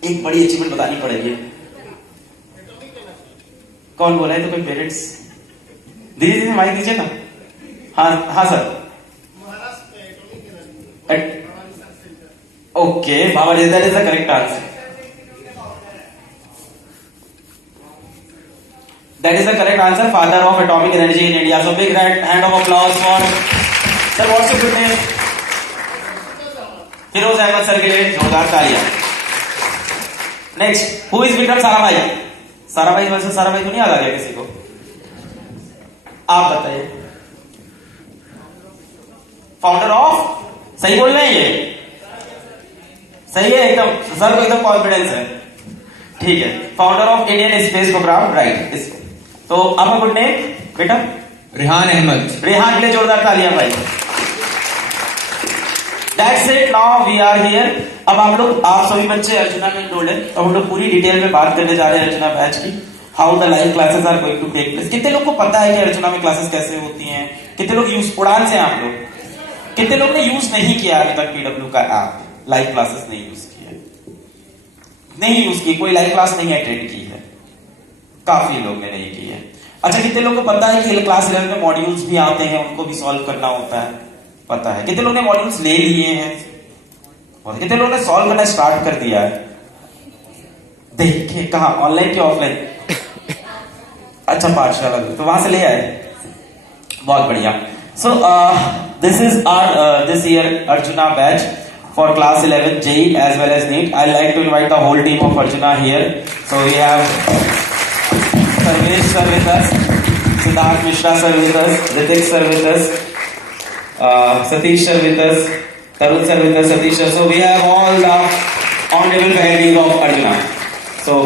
एक बड़ी अचीवमेंट बतानी पड़ेगी। कौन बोला है? तो कोई पेरेंट्स दीजिए, माइक दीजिए ना। हाँ हाँ sir. Okay Bhabha ji, that is the correct answer. That is the correct answer. Father of atomic energy in India. So big hand of applause for sir. What's your good name? Firoz Ahmed sir के लिए जोरदार तालियां। Next, who is Vikram Sarabhai? Sarabhai वैसे साराभाई तो नहीं याद आ गया किसी को? आप बताइए। फाउंडर ऑफ, सही बोल रहे हैं ये? सही है एकदम, सर को एकदम कॉन्फिडेंस है। ठीक है, founder of Indian space program, right. इसको तो आपका गुड नेम बेटा? रेहान अहमद। रेहान के लिए जोरदार तालियां भाई। That's it, now we are here। अब आप सभी बच्चे अर्चना में enrolled हैं। अब हम लोग पूरी डिटेल में बात करने जा रहे हैं अर्चना बैच की। How the live classes are going to take place. कितने लोग को पता है कि अर्चना में क्लासेस कैसे होती हैं? कितने लोग यूज, उड़ान से आप लोग कितने लोग ने यूज नहीं किया अभी तक PW का ऐप? लाइव क्लासेस नहीं यूज किया, नहीं यूज की, कोई लाइव क्लास नहीं अटेंड की है। काफी लोग ने नहीं की है। अच्छा, कितने लोगों को पता है कि क्लास 11 में मॉड्यूल्स भी आते हैं, उनको भी सॉल्व करना होता है? पता है। कितने लोग ने मॉड्यूल्स ले लिए हैं? और कितने लोगों ने सॉल्व करना स्टार्ट कर दिया है? देखे कहा, ऑनलाइन की ऑफलाइन? अच्छा पाठशाला में, तो वहां से ले आए, बहुत बढ़िया। So this is our this year Arjuna batch for class 11 JEE as well as NEET. I like to invite the whole team of Arjuna here. So we have Sarvesh sir with us, Siddharth Mishra sir with us, Ritik sir with us, Satish sir with us, Tarun sir with us, Satish sir. So we have all the honorable faculty of Arjuna. So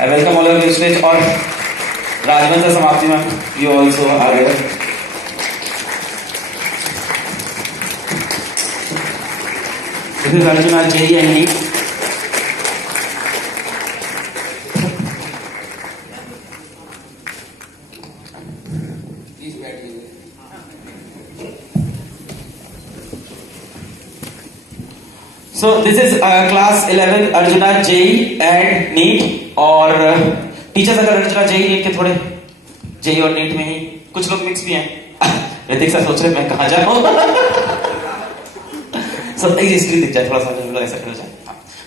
I welcome all of you stage और राजवंश समाप्ति में you also are here. This is Arjuna JEE and NEET. Please बैठिए। So this is class 11 Arjuna JEE and NEET और teachers अगर arjuna JEE NEET के थोड़े JEE और NEET में ही कुछ लोग मिक्स भी हैं। ऋतिक सर सोच रहे मैं कहाँ जाऊँ। So स्क्रीन दिख जाए थोड़ा सा, ऐसा कर जाए।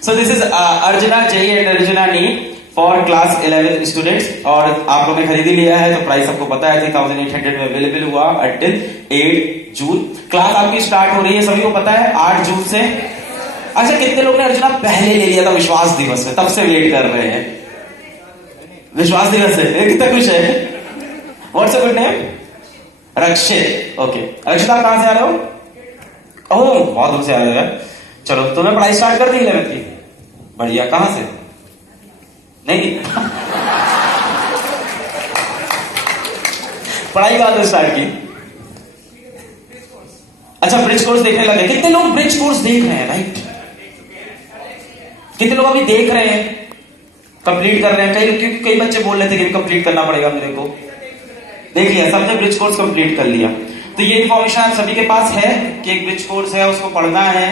So this is Arjuna JEE and Arjuna NEET for class 11 students और आप लोगों ने खरीदी लिया है तो प्राइस आपको पता है 3800 में अवेलेबल हुआ until 8 जून। क्लास आपकी स्टार्ट हो रही है, सभी को पता है 8 जून से। अच्छा कितने लोग ने अर्जुना पहले ले लिया था विश्वास दिवस में, तब से वेट कर रहे हैं? विश्वास दिवस है कितना कुछ है। What's good name? Rakshit. Okay Rakshit, आप कहां से आ रहे हो? ओह बहुत दूर से आ रहे हैं। चलो तो मैं पढ़ाई स्टार्ट कर दी 11th की, बढ़िया। कहां से? नहीं पढ़ाई बाद में स्टार्ट की। अच्छा ब्रिज कोर्स देखने लगे। कितने लोग ब्रिज कोर्स देख रहे हैं? राइट, कितने लोग अभी देख रहे हैं, कंप्लीट कर रहे हैं? क्योंकि कई बच्चे बोल रहे थे कि कंप्लीट करना पड़ेगा मेरे को। देख लिया सबने, ब्रिज कोर्स कंप्लीट कर लिया। तो ये इन्फॉर्मेशन आप सभी के पास है कि एक ब्रिज कोर्स है, उसको पढ़ना है।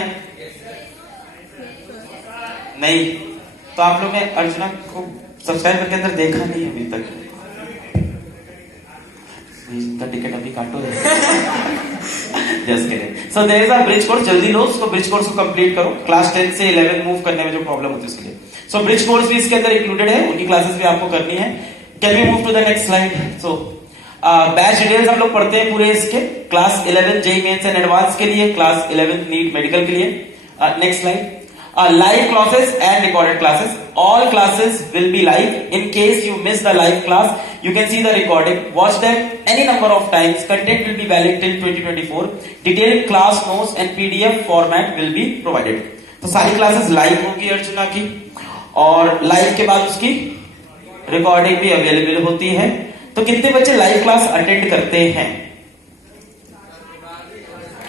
नहीं तो आप लोग ने अर्जुना को सब्सक्राइब करके अंदर देखा नहीं अभी तक। का टिकट अभी काटो। Just kidding. So there is a bridge course, जल्दी लो उसको, ब्रिज कोर्स को कंप्लीट करो। क्लास 10 से 11 मूव करने में जो प्रॉब्लम होती है उसके लिए। सो ब्रिज कोर्स भी इसके अंदर इंक्लूडेड है, उनकी क्लासेस भी आपको करनी है। Can we move to the next slide? So batch details हम लोग पढ़ते हैं पूरे इसके। Class 11 JEE mains and advance के लिए, क्लास 11 नीट मेडिकल के लिए। Next slide. Live classes and recorded classes. All classes will be live. In case you miss the live class, you can see the recording. Watch that any number of times. Content will be valid till 2024. Detailed class notes and PDF format will be provided. तो सारी classes live होगी अर्जुना की, और live के बाद उसकी recording भी available होती है। तो कितने बच्चे लाइव क्लास अटेंड करते हैं?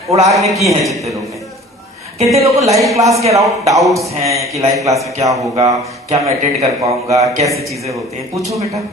उड़ान में की है जितने लोग हैं। कितने लोगों को लाइव क्लास के अराउंड डाउट्स हैं कि लाइव क्लास में क्या होगा, क्या मैं अटेंड कर पाऊंगा, कैसी चीजें होती हैं? पूछो बेटा।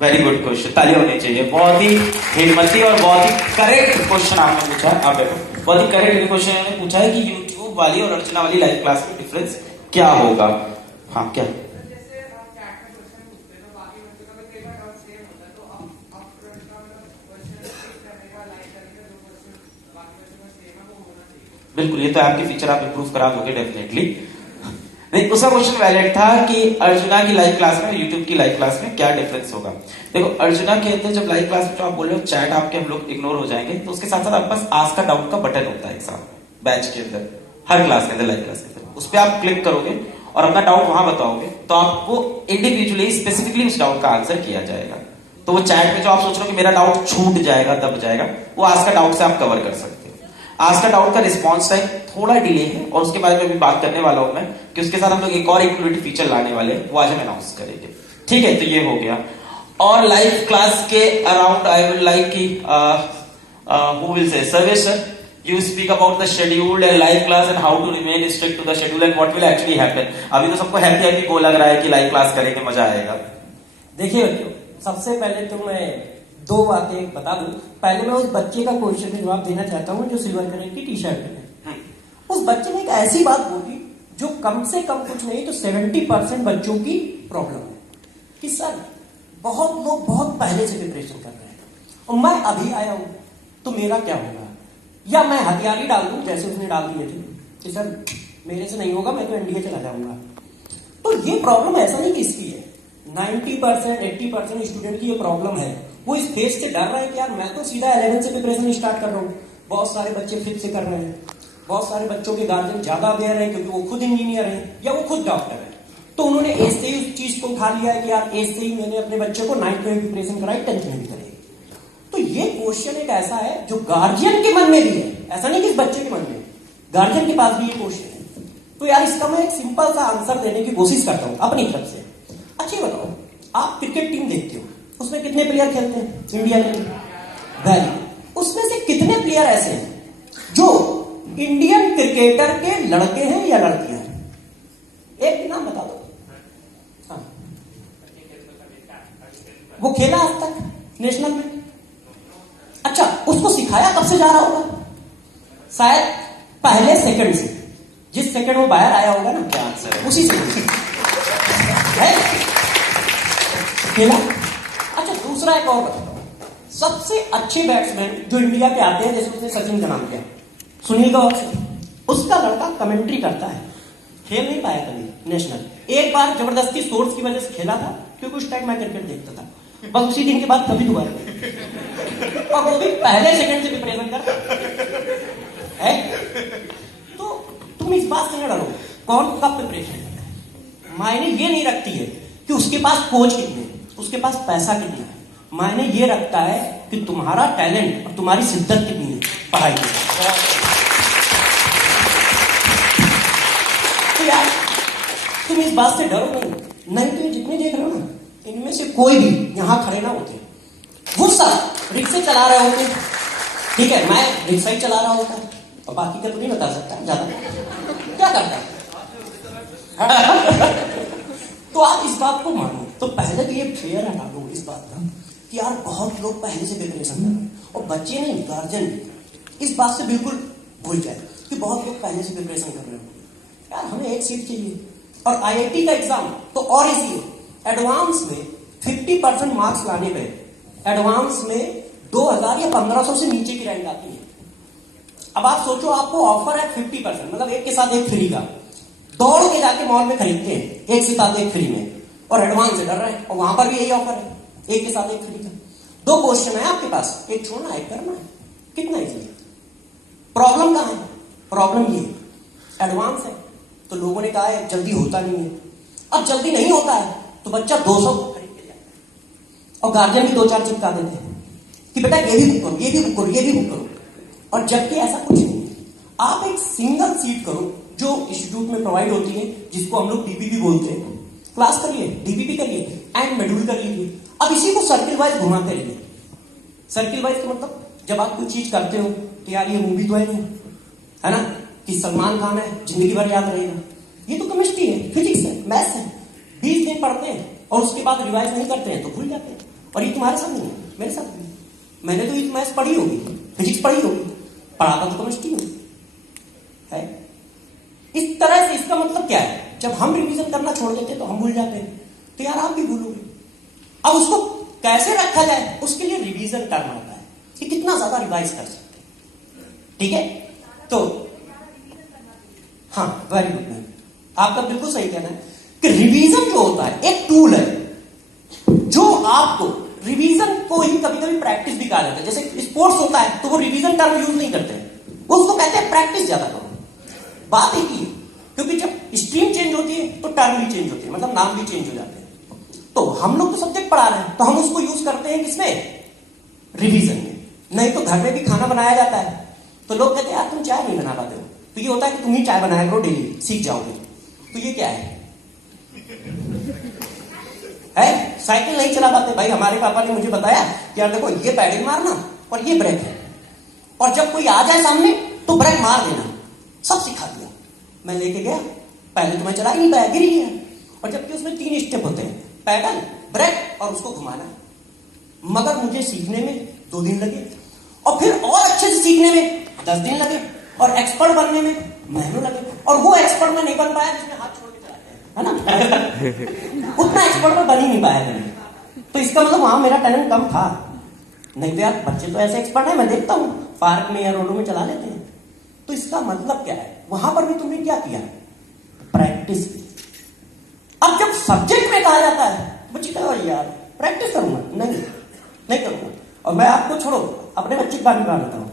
वेरी गुड क्वेश्चन, ताली होनी चाहिए। बहुत ही हिम्मती और बहुत ही करेक्ट क्वेश्चन आपने पूछा है। आप देखो बहुत ही करेक्ट क्वेश्चन मैंने पूछा है कि यूट्यूब वाली और अर्चना वाली लाइव क्लास में डिफरेंस क्या होगा। हाँ क्या? बिल्कुल, ये तो आपके फीचर आप इंप्रूव करा दोगे डेफिनेटली। नहीं, उसका क्वेश्चन वैलिड था कि अर्जुना की लाइव क्लास में यूट्यूब की लाइव क्लास में क्या डिफरेंस होगा। देखो अर्जुना के अंदर जब लाइव क्लास में जो आप बोल रहे हो चैट आपके हम लोग इग्नोर हो जाएंगे, तो उसके साथ साथ आपके पास आस्क का डाउट का बटन होता है एग्जाम बैच के अंदर, हर क्लास के अंदर, लाइव क्लास के अंदर। उस पर आप क्लिक करोगे और अपना डाउट वहां बताओगे तो आपको इंडिविजुअली स्पेसिफिकली उस डाउट का आंसर किया जाएगा। तो वो चैट में जो आप सोच रहे हो कि मेरा डाउट छूट जाएगा, दब जाएगा, वो आस्क का डाउट से आप कवर कर सकते हो। आज का डाउट का रिस्पॉन्स टाइम थोड़ा डिले है और उसके बारे में भी बात करने वाला हूं मैं कि उसके साथ हम लोग एक और इंक्लूडेड फीचर लाने वाले हैं, वो आज हम अनाउंस करेंगे। ठीक है, तो ये हो गया। और लाइव क्लास के अराउंड आई वुड लाइक की who will say Sarvesh sir, you speak about the schedule and live class and how to remain strict to the schedule and what will actually happen। अभी तो सबको happy go लग रहा है कि live class करेंगे, मजा आएगा। देखिए बच्चों, सबसे पहले तो मैं दो बातें बता दूं। पहले मैं उस बच्चे का क्वेश्चन का जवाब देना चाहता हूं जो सिल्वर कलर की टी शर्ट में है। उस बच्चे ने एक ऐसी बात बोली जो कम से कम कुछ नहीं तो 70% बच्चों की प्रॉब्लम है कि सर बहुत लोग बहुत पहले से प्रिपरेशन कर रहे हैं और मैं अभी आया हूं तो मेरा क्या होगा, या मैं हथियार ही डाल दूं जैसे उसने डाल दिए थे कि सर मेरे से नहीं होगा, मैं तो एनडीए चला जाऊंगा। तो ये प्रॉब्लम ऐसा नहीं कि इसकी है, 90% 80% स्टूडेंट की ये प्रॉब्लम है। वो इस फेज से डर रहा है कि यार मैं तो सीधा 11 से प्रिपरेशन स्टार्ट कर रहा हूँ। बहुत सारे बच्चे 5th से कर रहे हैं, बहुत सारे बच्चों के गार्जियन ज्यादा अवेयर है क्योंकि वो खुद इंजीनियर है या वो खुद डॉक्टर है, तो उन्होंने एज से ही उस चीज को उठा लिया है कि यार एज से ही मैंने अपने बच्चे को 9th में प्रिपरेशन कराई, 10th में भी करेगी। तो ये क्वेश्चन एक ऐसा है जो गार्जियन के मन में भी है, ऐसा नहीं कि इस बच्चे के मन में, गार्जियन के पास भी ये क्वेश्चन है। तो यार इसका मैं एक सिंपल सा आंसर देने की कोशिश करता हूं अपनी तरफ से। अच्छी बताओ, आप क्रिकेट टीम देखते हो, उसमें कितने प्लेयर खेलते हैं इंडिया के लिए? वेरी, उसमें से कितने प्लेयर ऐसे हैं जो इंडियन क्रिकेटर के लड़के हैं या लड़कियां हैं? एक नाम बता दो। हाँ। वो खेला आज तक नेशनल में? अच्छा, उसको सिखाया कब से जा रहा होगा? शायद पहले सेकंड से, जिस सेकंड वो बाहर आया होगा ना, क्या आंसर है? उसी से है खेला। अच्छा, दूसरा एक और बताता हूं, सबसे अच्छे बैट्समैन जो इंडिया के आते हैं, जैसे उसने सचिन का नाम किया, सुनील गौर से, उसका लड़का कमेंट्री करता है, खेल नहीं पाया कभी नेशनल। एक बार जबरदस्ती सोर्स की वजह से खेला था क्योंकि उस टाइम मैं क्रिकेट देखता था, बस उसी दिन के बाद कभी दोबारा, और वो भी पहले सेकंड से प्रिपरेशन करता है। तो तुम इस बात से न डरो कौन कब प्रिपरेशन करता है, मायने ये नहीं रखती है कि उसके पास कोच कितने, उसके पास पैसा कितना है, मायने ये रखता है कि तुम्हारा टैलेंट और तुम्हारी शिद्दत कितनी है पढ़ाई की। तो यार तुम इस बात से डरो नहीं तो ये जितने देख रहे हो ना, इनमें से कोई भी यहां खड़े ना होते, वो सब रिक्शे चला रहे होते, ठीक है, मैं रिक्शा ही चला रहा होता और बाकी का तो नहीं बता सकता ज्यादा क्या करता है। तो आप इस बात को मानो, तो पहले तो ये फेयर हटा दो इस बात का कि यार बहुत लोग पहले से प्रिपरेशन कर रहे हैं, और बच्चे नहीं गार्जियन इस बात से बिल्कुल भूल जाए कि बहुत लोग पहले से प्रिपरेशन कर रहे हैं। यार हमें एक सीट चाहिए, और आईआईटी का एग्जाम तो और इजी है। एडवांस में 50% मार्क्स लाने पे एडवांस में 2000 या 1500 से नीचे की रैंक आती है। अब आप सोचो, आपको ऑफर है 50%, मतलब एक के साथ एक फ्री का, दौड़ के जाके मॉल में खरीदते हैं एक से साथ एक फ्री में, और एडवांस से डर रहे हैं, और वहां पर भी यही ऑफर है एक के साथ एक फ्री का। दो क्वेश्चन है आपके पास, एक छोड़ना है एक करना है, कितना इजी है। प्रॉब्लम कहां है? प्रॉब्लम ये एडवांस है तो लोगों ने कहा है जल्दी होता नहीं है, अब जल्दी नहीं होता है तो बच्चा 200 खरीद के जाता है, और गार्जियन भी 2-4 चिपका देते हैं कि बेटा ये भी बुक करो, ये भी बुक करो, ये भी बुक करो, और जबकि ऐसा कुछ नहीं है। आप एक सिंगल सीट करो जो इंस्टीट्यूट में प्रोवाइड होती है, जिसको हम लोग डीपीपी बोलते हैं, क्लास करिए, डीपीपी करिए एंड मॉड्यूल कर लीजिए। अब इसी को सर्किल वाइज घुमाते रहिए। सर्किल वाइज का मतलब जब आप कोई चीज करते हो तो यार ये मूवी तो है नहीं, है ना, कि सलमान खान है जिंदगी भर याद रहेगा, ये तो केमिस्ट्री है, फिजिक्स है, मैथ्स है, 20 दिन पढ़ते हैं और उसके बाद रिवाइज नहीं करते हैं तो भूल जाते हैं। और ये तुम्हारे साथ नहीं है, मेरे साथ भी, मैंने तो ये मैथ्स पढ़ी होगी, फिजिक्स पढ़ी होगी, पढ़ाता तो केमिस्ट्री है। इस तरह से इसका मतलब क्या है, जब हम रिवीजन करना छोड़ देते हैं तो हम भूल जाते हैं, तो यार आप भी भूलोगे। अब उसको कैसे रखा जाए, उसके लिए रिवीजन करना होता है कि कितना ज्यादा रिवाइज कर सकते हैं, ठीक है। तो हाँ, वेरी गुड मैम, आपका बिल्कुल सही कहना है कि रिवीजन जो होता है एक टूल है जो आपको, रिवीजन को ही कभी कभी प्रैक्टिस भी कहा जाता है। जैसे स्पोर्ट्स होता है तो वो रिवीजन टर्म यूज नहीं करते हैं, वो उसको कहते हैं प्रैक्टिस ज्यादा करो। बात एक ही है, क्योंकि जब स्ट्रीम चेंज होती है तो टर्म भी चेंज होती है, मतलब नाम भी चेंज हो जाते हैं। तो हम लोग तो सब्जेक्ट पढ़ा रहे हैं तो हम उसको यूज करते हैं किसमें, रिवीजन में। नहीं तो घर में भी खाना बनाया जाता है तो लोग कहते हैं यार तुम चाय नहीं बना पाते हो, तो ये होता है कि तुम ही चाय बनाया करो डेली, सीख जाओगे। तो ये क्या है साइकिल नहीं चला पाते भाई, हमारे पापा ने मुझे बताया कि यार देखो ये पैडल मारना और ये ब्रेक है, और जब कोई आ जाए सामने तो ब्रेक मार देना, सब सिखा दिया। मैं लेके गया, पहले तो मैं चला ही नहीं पाया, गिर गया, और जबकि उसमें 3 स्टेप होते हैं, पैडल, ब्रेक और उसको घुमाना। मगर मुझे सीखने में 2 दिन लगे, और फिर और अच्छे से सीखने में 10 दिन लगे, और एक्सपर्ट बनने में महीनों लगे। और वो एक्सपर्ट में नहीं बन पाया जिसमें हाथ छोड़ के चलाते हैं, है ना। उतना एक्सपर्ट में बन ही नहीं पाया मैंने। तो इसका मतलब वहां मेरा टैलेंट कम था। नहीं तो यार बच्चे तो ऐसे एक्सपर्ट है, मैं देखता हूँ पार्क में या रोडों में चला लेते हैं। तो इसका मतलब क्या है, वहां पर भी तुमने क्या किया, प्रैक्टिस की। अब जब सब्जेक्ट में कहा जाता है बच्चे कहो यार प्रैक्टिस करूंगा, नहीं करूंगा। और मैं आपको छोड़ो, अपने बच्चे की बात नहीं बताता हूँ,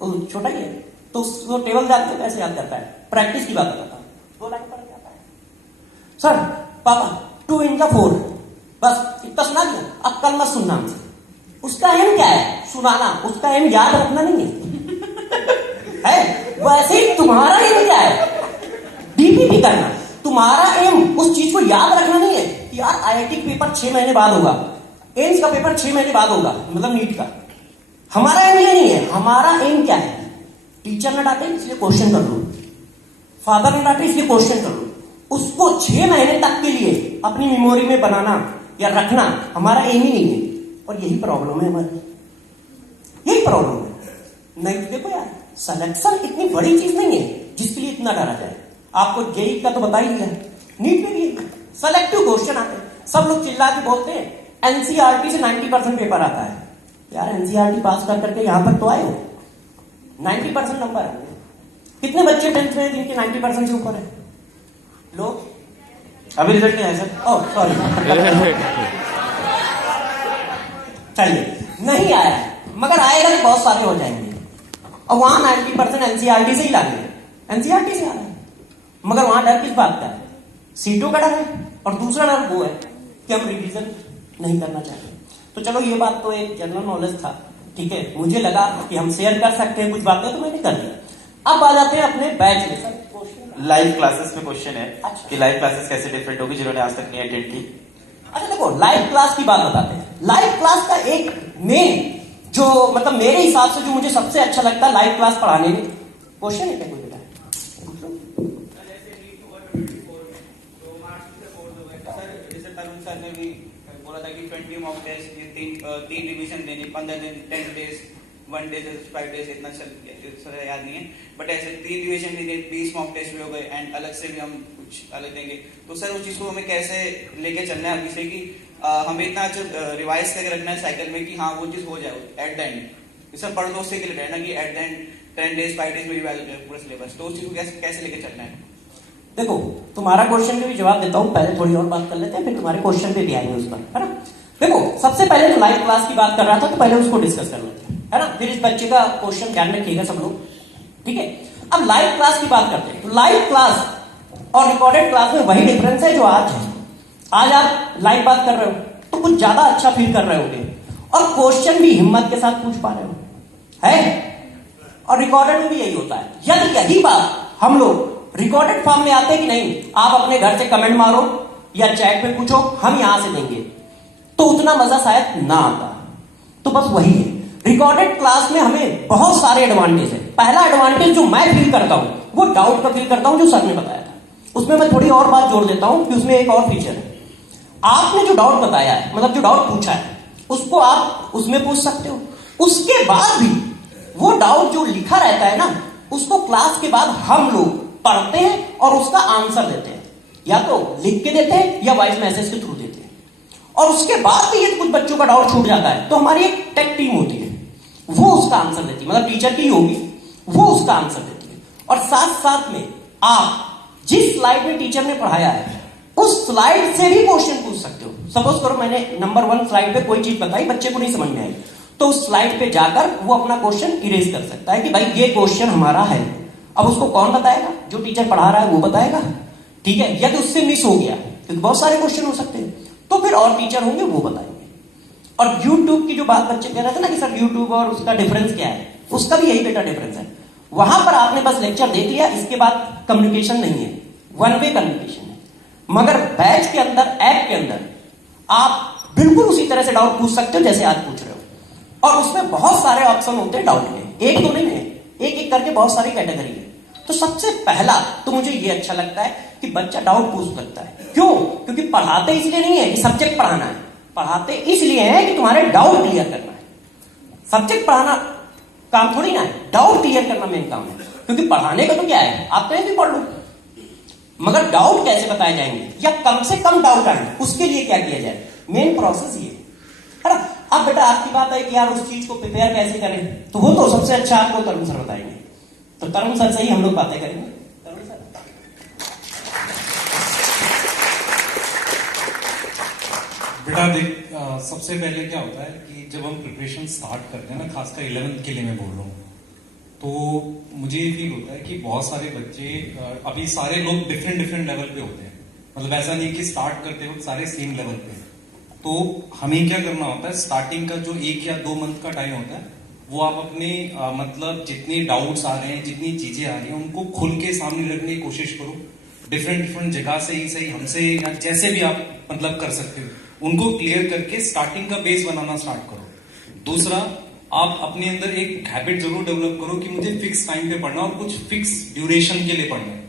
वो छोटा ही है, तो उसको टेबल याद करके कैसे याद करता है, प्रैक्टिस की बात बताता हूँ। 2 लाइन पढ़ के आता है, सर पापा 2 × 4, बस इतना सुना दिया, अब कल मत सुनना हमसे। उसका एम क्या है, सुनाना, उसका एम याद रखना नहीं है। वैसे ही तुम्हारा एम क्या है, डीपीपी करना। तुम्हारा एम उस चीज को याद रखना नहीं है कि यार आईआईटी का पेपर 6 महीने बाद होगा, एम्स का पेपर 6 महीने बाद होगा, मतलब नीट का। हमारा एम ये नहीं है। हमारा एम क्या है, टीचर ने डांटे इसलिए क्वेश्चन कर लो, फादर ने डांटे इसलिए क्वेश्चन कर लो। उसको 6 महीने तक के लिए अपनी मेमोरी में बनाना या रखना हमारा एम ही नहीं है। और यही प्रॉब्लम है हमारी, यही प्रॉब्लम है। नहीं तो देखो यार, सिलेक्शन इतनी बड़ी चीज नहीं है जिसके लिए इतना डरा जाए। आपको जेई का तो बता ही दिया, नीट में भी सेलेक्टिव क्वेश्चन आते हैं। सब लोग चिल्ला के बोलते हैं एनसीईआरटी से 90% पेपर आता है। यार एनसीईआरटी पास कर करके यहां तक तो आए हो, 90% नंबर है। कितने बच्चे 10th में जिनके 90% से ऊपर है? लोग अभी रिजल्ट नहीं आया सर। ओह सॉरी, चलिए नहीं आया, मगर आएगा तो बहुत सारे हो जाएंगे। और वहां 90% एनसीईआरटी से ही लाएंगे, एनसीईआरटी से आ रहा है। मगर वहां डर किस बात का है, सीटों का डर है, और दूसरा डर वो है कि हम रिवीजन नहीं करना चाहते। तो चलो ये बात तो एक जनरल नॉलेज था, ठीक है, मुझे लगा कि हम शेयर कर सकते हैं कुछ बातें, तो मैंने कर दिया। अब आ जाते हैं अपने बैच में। सर लाइव क्लासेस में क्वेश्चन है अच्छा। कि लाइव क्लासेस कैसे डिफरेंट होगी जिन्होंने आज तक नहीं अटेंड की। अच्छा देखो, लाइव क्लास की बात बताते हैं। लाइव क्लास का एक मेन जो मतलब मेरे हिसाब से जो मुझे सबसे अच्छा लगता है लाइव क्लास पढ़ाने में, क्वेश्चन है क्या कोई बेटा? जैसे तरुण सर ने भी बोला था कि 20 मॉक टेस्ट, ये 3 रिवीजन देने, 15 दिन, 10 डेज, 1 डे, 5 डेज, इतना सर याद नहीं है, बट ऐसे 3 रिवीजन देंगे, 20 मॉक टेस्ट भी हो गए, एंड अलग से भी हम कुछ अलग देंगे। तो सर उस चीज को हमें कैसे लेके चलना है अभी से कि हमें इतना अच्छा रिवाइज करके रखना है साइकिल में कि हाँ वो चीज हो जाए एट द एंड। सर पढ़ दो उससे के लिए रहना कि at the end 10 days 5 days में रिवाइज हो जाए पूरा सिलेबस। तो उस चीज को कैसे लेके चलना है? देखो तुम्हारा क्वेश्चन पे भी जवाब देता हूं, पहले थोड़ी और बात कर लेते हैं, फिर तुम्हारे क्वेश्चन पे भी आएंगे उस पर, है ना। देखो सबसे पहले तो लाइव क्लास की बात कर रहा था, तो पहले उसको डिस्कस कर लेते हैं, है ना। फिर इस बच्चे का क्वेश्चन ध्यान रखिएगा सब लोग, ठीक है। अब लाइव क्लास की बात करते हैं। तो लाइव क्लास और रिकॉर्डेड क्लास में वही डिफरेंस है जो आज है। आज आप लाइव बात कर रहे हो तो कुछ ज्यादा अच्छा फील कर रहे होगे, और क्वेश्चन भी हिम्मत के साथ पूछ पा रहे हो, है। और रिकॉर्डेड में भी यही होता है। यदि यही बात हम लोग रिकॉर्डेड फॉर्म में आते कि नहीं, आप अपने घर से कमेंट मारो या चैट पे पूछो, हम यहां से देंगे, तो उतना मजा शायद ना आता। तो बस वही है, रिकॉर्डेड क्लास में हमें बहुत सारे एडवांटेज है। पहला एडवांटेज जो मैं फील करता हूं वो डाउट का फील करता हूं, जो सर ने बताया था। उसमें मैं थोड़ी और बात जोड़ देता हूं कि उसमें एक और फीचर है। आपने जो डाउट बताया है, मतलब जो डाउट पूछा है, उसको आप उसमें पूछ सकते हो। उसके बाद भी वो डाउट जो लिखा रहता है ना, उसको क्लास के बाद हम लोग पढ़ते हैं और उसका आंसर देते हैं, या तो लिख के देते हैं या वॉइस मैसेज के थ्रू देते हैं। और उसके बाद भी यदि कुछ बच्चों का डाउट छूट जाता है तो हमारी एक टेक टीम होती है, वो उसका आंसर देती है, मतलब टीचर की होगी, वो उसका आंसर देती है। और साथ साथ में आप जिस स्लाइड में टीचर ने पढ़ाया है उस स्लाइड से भी क्वेश्चन पूछ सकते हो। सपोज करो मैंने नंबर 1 स्लाइड पे कोई चीज बताई, बच्चे को नहीं समझ में आई, तो उस स्लाइड पे जाकर वो अपना क्वेश्चन इरेज कर सकता है कि भाई ये क्वेश्चन हमारा है। अब उसको कौन बताएगा? जो टीचर पढ़ा रहा है वो बताएगा, ठीक है। यदि उससे मिस हो गया, क्योंकि बहुत सारे क्वेश्चन हो सकते हैं, तो फिर और टीचर होंगे वो बताएंगे। और यूट्यूब की जो बात बच्चे कह रहे थे ना कि सर यूट्यूब और उसका डिफरेंस क्या है, उसका भी यही बेटा डिफरेंस है। वहां पर आपने बस लेक्चर देख लिया, इसके बाद कम्युनिकेशन नहीं है, वन वे कम्युनिकेशन है। मगर बैच के अंदर, ऐप के अंदर आप बिल्कुल उसी तरह से डाउट पूछ सकते हो जैसे आज पूछ रहे हो। और उसमें बहुत सारे ऑप्शन होते हैं डाउट में, एक दो नहीं है, एक एक करके बहुत सारी कैटेगरी है। तो सबसे पहला तो मुझे ये अच्छा लगता है कि बच्चा डाउट पूछ सकता है। क्यों? क्योंकि पढ़ाते इसलिए नहीं है कि सब्जेक्ट पढ़ाना है, पढ़ाते इसलिए हैं कि तुम्हारे डाउट क्लियर करना है। सब्जेक्ट पढ़ाना काम थोड़ी ना है, डाउट क्लियर करना मेन काम है। क्योंकि पढ़ाने का तो क्या है, आप कहीं भी पढ़ लो, मगर डाउट कैसे बताए जाएंगे या कम से कम डाउट आए उसके लिए क्या किया जाए, मेन प्रोसेस ये है ना। अब बेटा आपकी बात है कि यार उस चीज को प्रिपेयर कैसे करें, तो वो तो सबसे अच्छा आपको तरुण सर बताएंगे। तो तरुण सर से ही हम लोग बातें करेंगे। तरुण सर, बेटा देख, सबसे पहले क्या होता है कि जब हम प्रिपरेशन स्टार्ट करते हैं ना, खासकर 11th के लिए मैं बोल रहा हूँ, तो मुझे ये फील होता है कि बहुत सारे बच्चे, अभी सारे लोग डिफरेंट डिफरेंट लेवल पे होते हैं। मतलब ऐसा नहीं कि स्टार्ट करते वक्त सारे सेम लेवल पे। तो हमें क्या करना होता है, स्टार्टिंग का जो 1 या 2 मंथ का टाइम होता है, वो आप अपने मतलब जितने डाउट्स आ रहे हैं, जितनी चीजें आ रही हैं, उनको खुल के सामने रखने की कोशिश करो। डिफरेंट डिफरेंट जगह से ही सही, हमसे या जैसे भी आप मतलब कर सकते हो, उनको क्लियर करके स्टार्टिंग का बेस बनाना स्टार्ट करो। दूसरा, आप अपने अंदर एक हैबिट जरूर डेवलप करो कि मुझे फिक्स टाइम पे पढ़ना और कुछ फिक्स ड्यूरेशन के लिए पढ़ना है।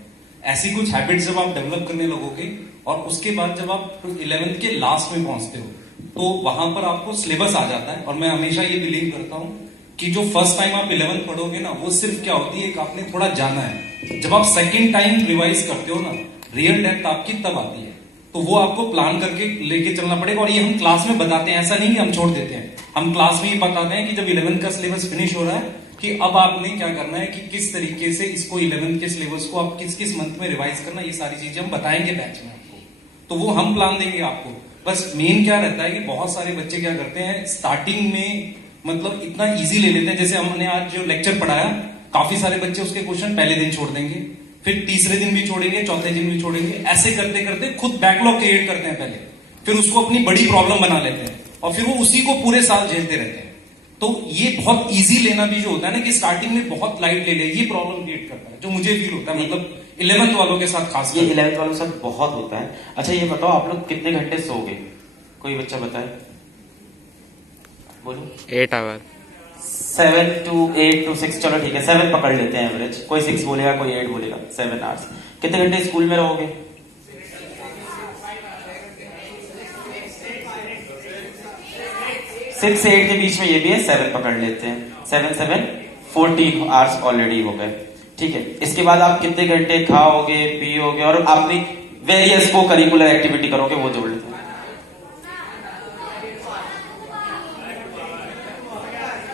ऐसी कुछ हैबिट्स जब आप डेवलप करने लगोगे और उसके बाद जब आप 11th के लास्ट में पहुंचते हो, तो वहां पर आपको सिलेबस आ जाता है। और मैं हमेशा ये बिलीव करता हूं कि जो फर्स्ट टाइम आप 11th पढ़ोगे ना, वो सिर्फ क्या होती है, एक आपने थोड़ा जाना है। जब आप सेकेंड टाइम रिवाइज करते हो ना, रियल डेप्थ आपकी तब आती है। तो वो आपको प्लान करके लेके चलना पड़ेगा। और ये हम क्लास में बताते हैं, ऐसा नहीं कि हम छोड़ देते हैं। हम क्लास में ही बताते हैं कि जब 11th का सिलेबस फिनिश हो रहा है, कि अब आपने क्या करना है, कि किस तरीके से इसको 11th के सिलेबस को आप किस किस मंथ में रिवाइज करना, ये सारी चीजें हम बताएंगे बैच में आपको। तो वो हम प्लान देंगे आपको। बस मेन क्या रहता है कि बहुत सारे बच्चे क्या करते हैं, स्टार्टिंग में मतलब इतना इजी ले लेते हैं। जैसे हमने आज जो लेक्चर पढ़ाया, काफी सारे बच्चे उसके क्वेश्चन पहले दिन छोड़ देंगे, फिर तीसरे दिन भी छोड़ेंगे, चौथे दिन भी छोड़ेंगे। ऐसे करते करते खुद बैकलॉग क्रिएट करते हैं पहले, फिर उसको अपनी बड़ी प्रॉब्लम बना लेते हैं और फिर वो उसी को पूरे साल झेलते रहते हैं। तो ये बहुत इजी लेना भी जो होता है ना, कि स्टार्टिंग में बहुत लाइट ले ले, ये प्रॉब्लम क्रिएट करता है, जो मुझे फील होता है। मतलब 11th वालों के साथ खास, ये 11th वालों के साथ बहुत होता है। अच्छा ये बताओ, आप लोग कितने घंटे सोओगे, कोई बच्चा बताए, बोलो। 8 आवर। 7 to 8 to 6, चलो ठीक है 7 पकड़ लेते हैं एवरेज। कोई 6 बोलेगा, कोई 8 बोलेगा। 7 आवर्स। कितने घंटे स्कूल में रहोगे? 6 से 8 के बीच में ये भी है, 7 पकड़ लेते हैं। 7 7 14 आवर्स ऑलरेडी हो गए। ठीक है, इसके बाद आप कितने घंटे खाओगे, पियोगे और अपनी वेरियस को करिकुलर एक्टिविटी करोगे, वो जोड़ लेते हैं।